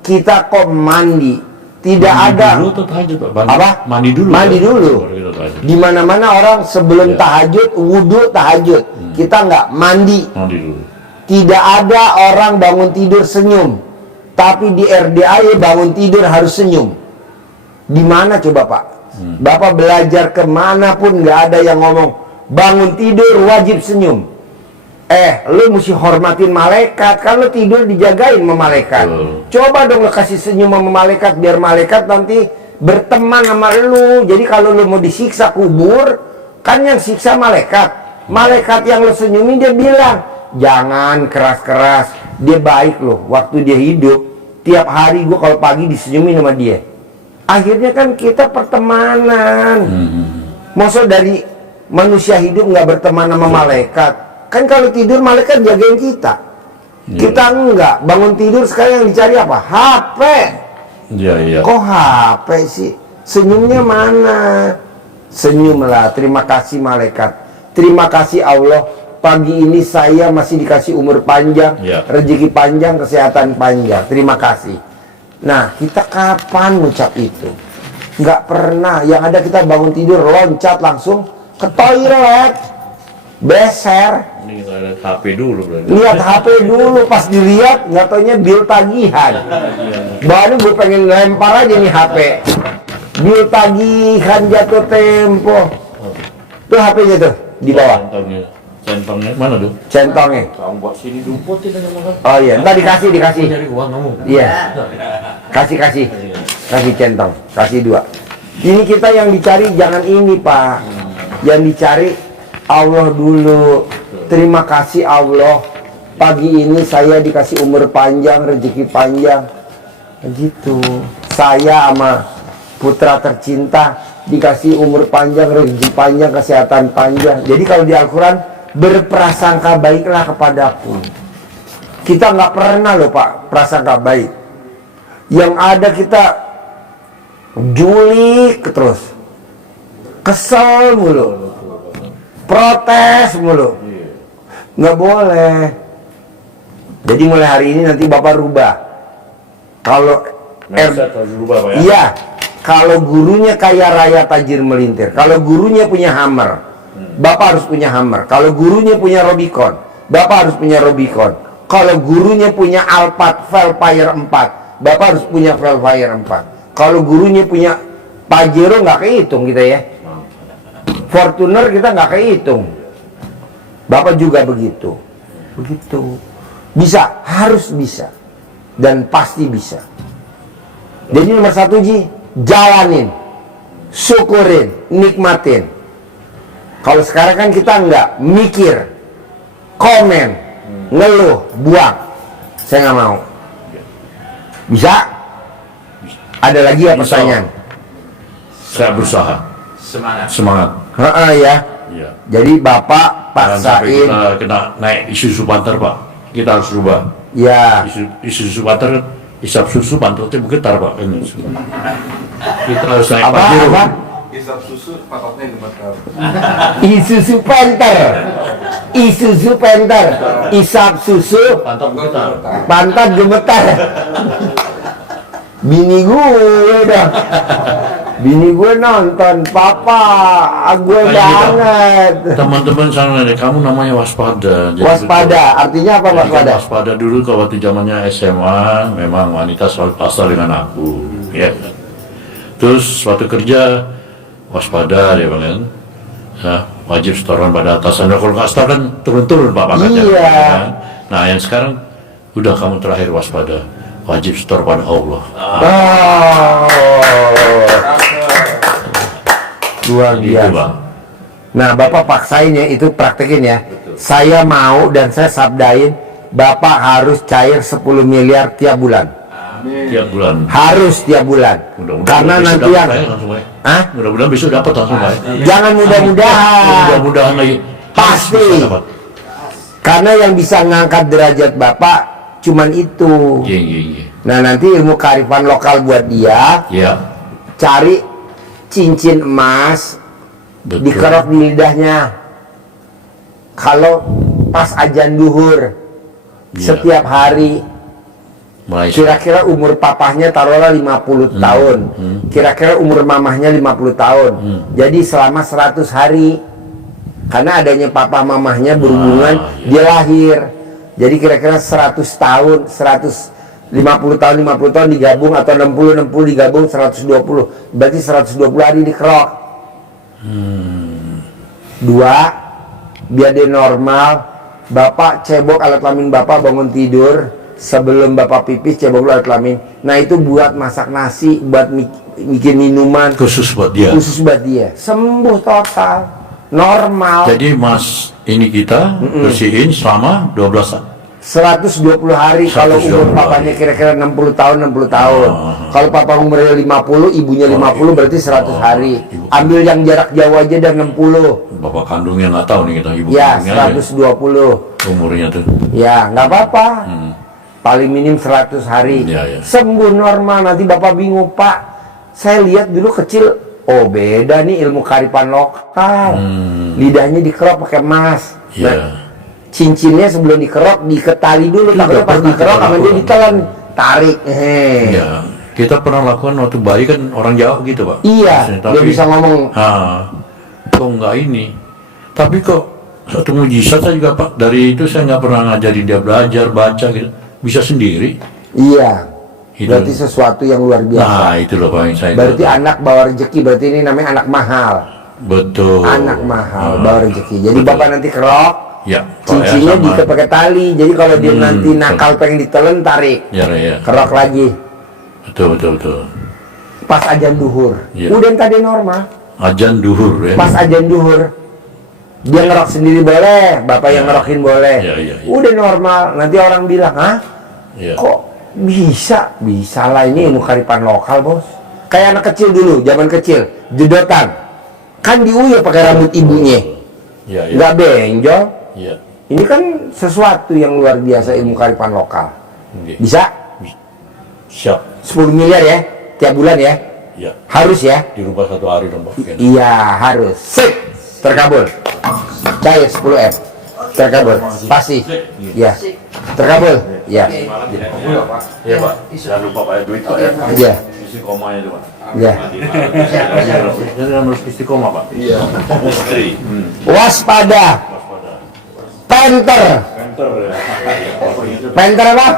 Kita kok mandi. Tidak ada. Dulu atau tahajud Pak? Apa? Mandi dulu. Mandi ya? dulu. Baru kita tahajud. Di mana-mana orang sebelum Ya. tahajud wudhu tahajud. Kita nggak mandi. Mandi dulu. Tidak ada orang bangun tidur senyum. Tapi di RDAY bangun tidur harus senyum. Di mana coba Pak? Bapak belajar kemanapun nggak ada yang ngomong bangun tidur wajib senyum. Lu mesti hormatin malaikat. Kan lu tidur dijagain sama malaikat. Coba dong lu kasih senyum sama malaikat, biar malaikat nanti berteman sama lu. Jadi kalau lu mau disiksa kubur, kan yang siksa malaikat. Malaikat yang lu senyumin dia bilang, jangan keras-keras. Dia baik loh, waktu dia hidup tiap hari gue kalau pagi disenyumin sama dia. Akhirnya kan kita pertemanan. Maksud dari manusia hidup nggak berteman sama malaikat. Kan kalau tidur malaikat jagain kita. Kita enggak, bangun tidur sekarang yang dicari apa? HP. Iya. Kok HP sih? Senyumnya mana? Senyumlah, terima kasih malaikat. Terima kasih Allah, pagi ini saya masih dikasih umur panjang, Ya. rezeki panjang, kesehatan panjang. Terima kasih. Nah, kita kapan ngucap itu? Nggak pernah. Yang ada kita bangun tidur, loncat langsung ke toilet, beser. Ini kita lihat HP dulu berarti. Lihat HP dulu, pas dilihat nggak taunya bil tagihan. Baru gue pengen lempar aja nih HP. Bil tagihan jatuh tempo. Tuh HP-nya tuh di bawah. Centangnya mana tuh? Centongnya. Kamu buat sini dumputin aja makan. Oh iya, ntar dikasih. Nyari uang kamu. Iya. Kasih centong, kasih 2. Ini kita yang dicari jangan ini Pak. Yang dicari Allah dulu. Terima kasih Allah, pagi ini saya dikasih umur panjang, rezeki panjang. Begitu. Saya sama putra tercinta dikasih umur panjang, rezeki panjang, kesehatan panjang. Jadi kalau di Al-Quran, berprasangka baiklah kepadaku. Kita nggak pernah loh Pak prasangka baik. Yang ada kita julik terus, kesel mulu, protes mulu. Nggak boleh. Jadi mulai hari ini nanti Bapak rubah. Kalau iya, kalau gurunya kaya raya tajir melintir, kalau gurunya punya Hammer, Bapak harus punya Hammer. Kalau gurunya punya Rubicon, Bapak harus punya Rubicon. Kalau gurunya punya Alphard Velfire 4, Bapak harus punya Velfire 4. Kalau gurunya punya Pajero nggak kehitung kita ya. Fortuner kita nggak kehitung. Bapak juga begitu. Begitu. Bisa, harus bisa. Dan pasti bisa. Jadi nomor 1 Ji, jalanin. Syukurin, nikmatin. Kalau sekarang kan kita nggak mikir, komen, ngeluh, buang. Saya nggak mau. Bisa? Ada lagi ya pertanyaan? Saya berusaha. Semangat. Ya. Iya. Jadi Bapak Jangan sampai paksain. kita kena naik isu pantar Pak. Kita harus rubah. Ya. Isu pantar kan hisap susu pantatnya bergetar Pak. Ini. Kita harus naik Apa? Pajero. Apa? Hisap susu patoknya gemetar. Isuzu Panther. Isuzu Panther. Isap susu, Pantat bergetar. pantat gemetar. Bini gue dah. Bini gue nonton, Papa, gue banget. Teman-teman sana nih, kamu namanya waspada. Jadi Waspada, artinya apa Jadi kan waspada? waspada dulu kalau waktu zamannya SMA, memang wanita selalu pasal dengan aku, ya. Terus waktu kerja waspada dia bang kan, ya, wajib setoran pada atasan. Nah, kalau nggak setor kan turun-turun Pak pangkatnya. Iya. ya kan? Nah yang sekarang udah kamu terakhir waspada, wajib setor pada Allah. Oh, luar Gitu biasa. bang. Nah, Bapak paksain ya, itu praktekin ya. Saya mau dan saya sabdain, Bapak harus cair 10 miliar tiap bulan. Tiap bulan. Harus tiap bulan. Mudah-mudahan Karena besok nanti dapat, yang Pak, ya, langsung, Pak. Hah? Mudah-mudahan besok dapat langsung Pak. Jangan mudah-mudahan. Mudah-mudahan lagi. Pasti. Harus bisa dapat. Karena yang bisa ngangkat derajat Bapak cuman itu. Iya. Nah, nanti ilmu kearifan lokal buat dia, Ya. cari cincin emas, Betul. dikerok di lidahnya. Kalau pas ajan duhur, Iya. setiap hari, Mulai kira-kira umur papahnya taruhlah 50 tahun, kira-kira umur mamahnya 50 tahun. Jadi selama 100 hari, karena adanya papa mamahnya berhubungan, iya. dia lahir. Jadi kira-kira 100 tahun, 150 tahun, 50 tahun digabung, atau 60 digabung, 120. Berarti 120 hari dikerok. 2, biar dia normal. Bapak cebok alat kelamin Bapak bangun tidur, sebelum Bapak pipis cebok alat kelamin. Nah itu buat masak nasi, buat bikin minuman, khusus buat dia. khusus buat dia. Sembuh total. normal. Jadi Mas ini kita bersihin selama 120 hari kalau 120 umur papanya hari. kira-kira 60 tahun 60 tahun. Kalau papa umurnya 50, ibunya 50 berarti 100 hari. Ibu. Ambil yang jarak jauh aja dan 60. Bapak kandungnya nggak tahu nih kita, ibu Ya, kandungnya aja 120. umurnya tuh. Ya, nggak apa-apa. Paling minim 100 hari. Ya, ya. Sembuh normal. Nanti bapak bingung, Pak. Saya lihat dulu kecil, oh beda nih ilmu kearifan lokal. Lidahnya dikerok pakai emas. Ya. Nah, cincinnya sebelum dikerok diketali dulu, takutnya pas pernah dikerok kita sama dia lakukan. ditelan, tarik. Ya, kita pernah lakukan waktu bayi kan orang Jawa gitu Pak. Iya, Maksudnya, dia bisa ngomong. Kok nggak ini? Tapi kok satu mujizat saya juga Pak. Dari itu saya nggak pernah ngajarin dia belajar baca gitu, bisa sendiri. Iya, Itu. berarti sesuatu yang luar biasa. Nah itu loh Pak yang saya. Berarti tahu. anak bawa rezeki, berarti ini namanya anak mahal. Betul. Anak mahal, Ah, bawa rezeki. Jadi betul. bapak nanti kerok, Ya. kalau ya cincinnya sama. diikat pakai tali. Jadi kalau dia nanti nakal pengen ditelen, tarik, Ya, ya. kerok lagi. Betul, betul, betul. Pas ajan duhur, Iya. udah tadi normal. Ajan duhur ya. Pas ajan duhur, dia ngerok sendiri boleh, bapak yang ngerokin boleh. Iya, iya, iya. Udah normal. Nanti orang bilang, hah? Ya. Kok bisa? Bisa lah, ini ilmu kearifan lokal bos. Kayak anak kecil dulu, zaman kecil, jedotan. Kan diuyur pakai rambut ibunya, Ya, ya. nggak benjol. Ya. Ini kan sesuatu yang luar biasa ilmu kearifan lokal. Oke. Bisa Siap. 10 miliar ya, tiap bulan ya. Ya. Harus ya. Dirubah 1 hari dong Pak. Iya harus. Sip, terkabul. Cair 10 M. Terkabul. Pasti. Ya. Terkabul. Ya. Iya Pak. Jangan lupa Pak ya, duit Pak ya. Ya. Istiqomahnya itu Pak. Ya. Jadi harus istiqomah Pak. Iya. Istri. Waspada. Penter. Enter ya. Penter apa?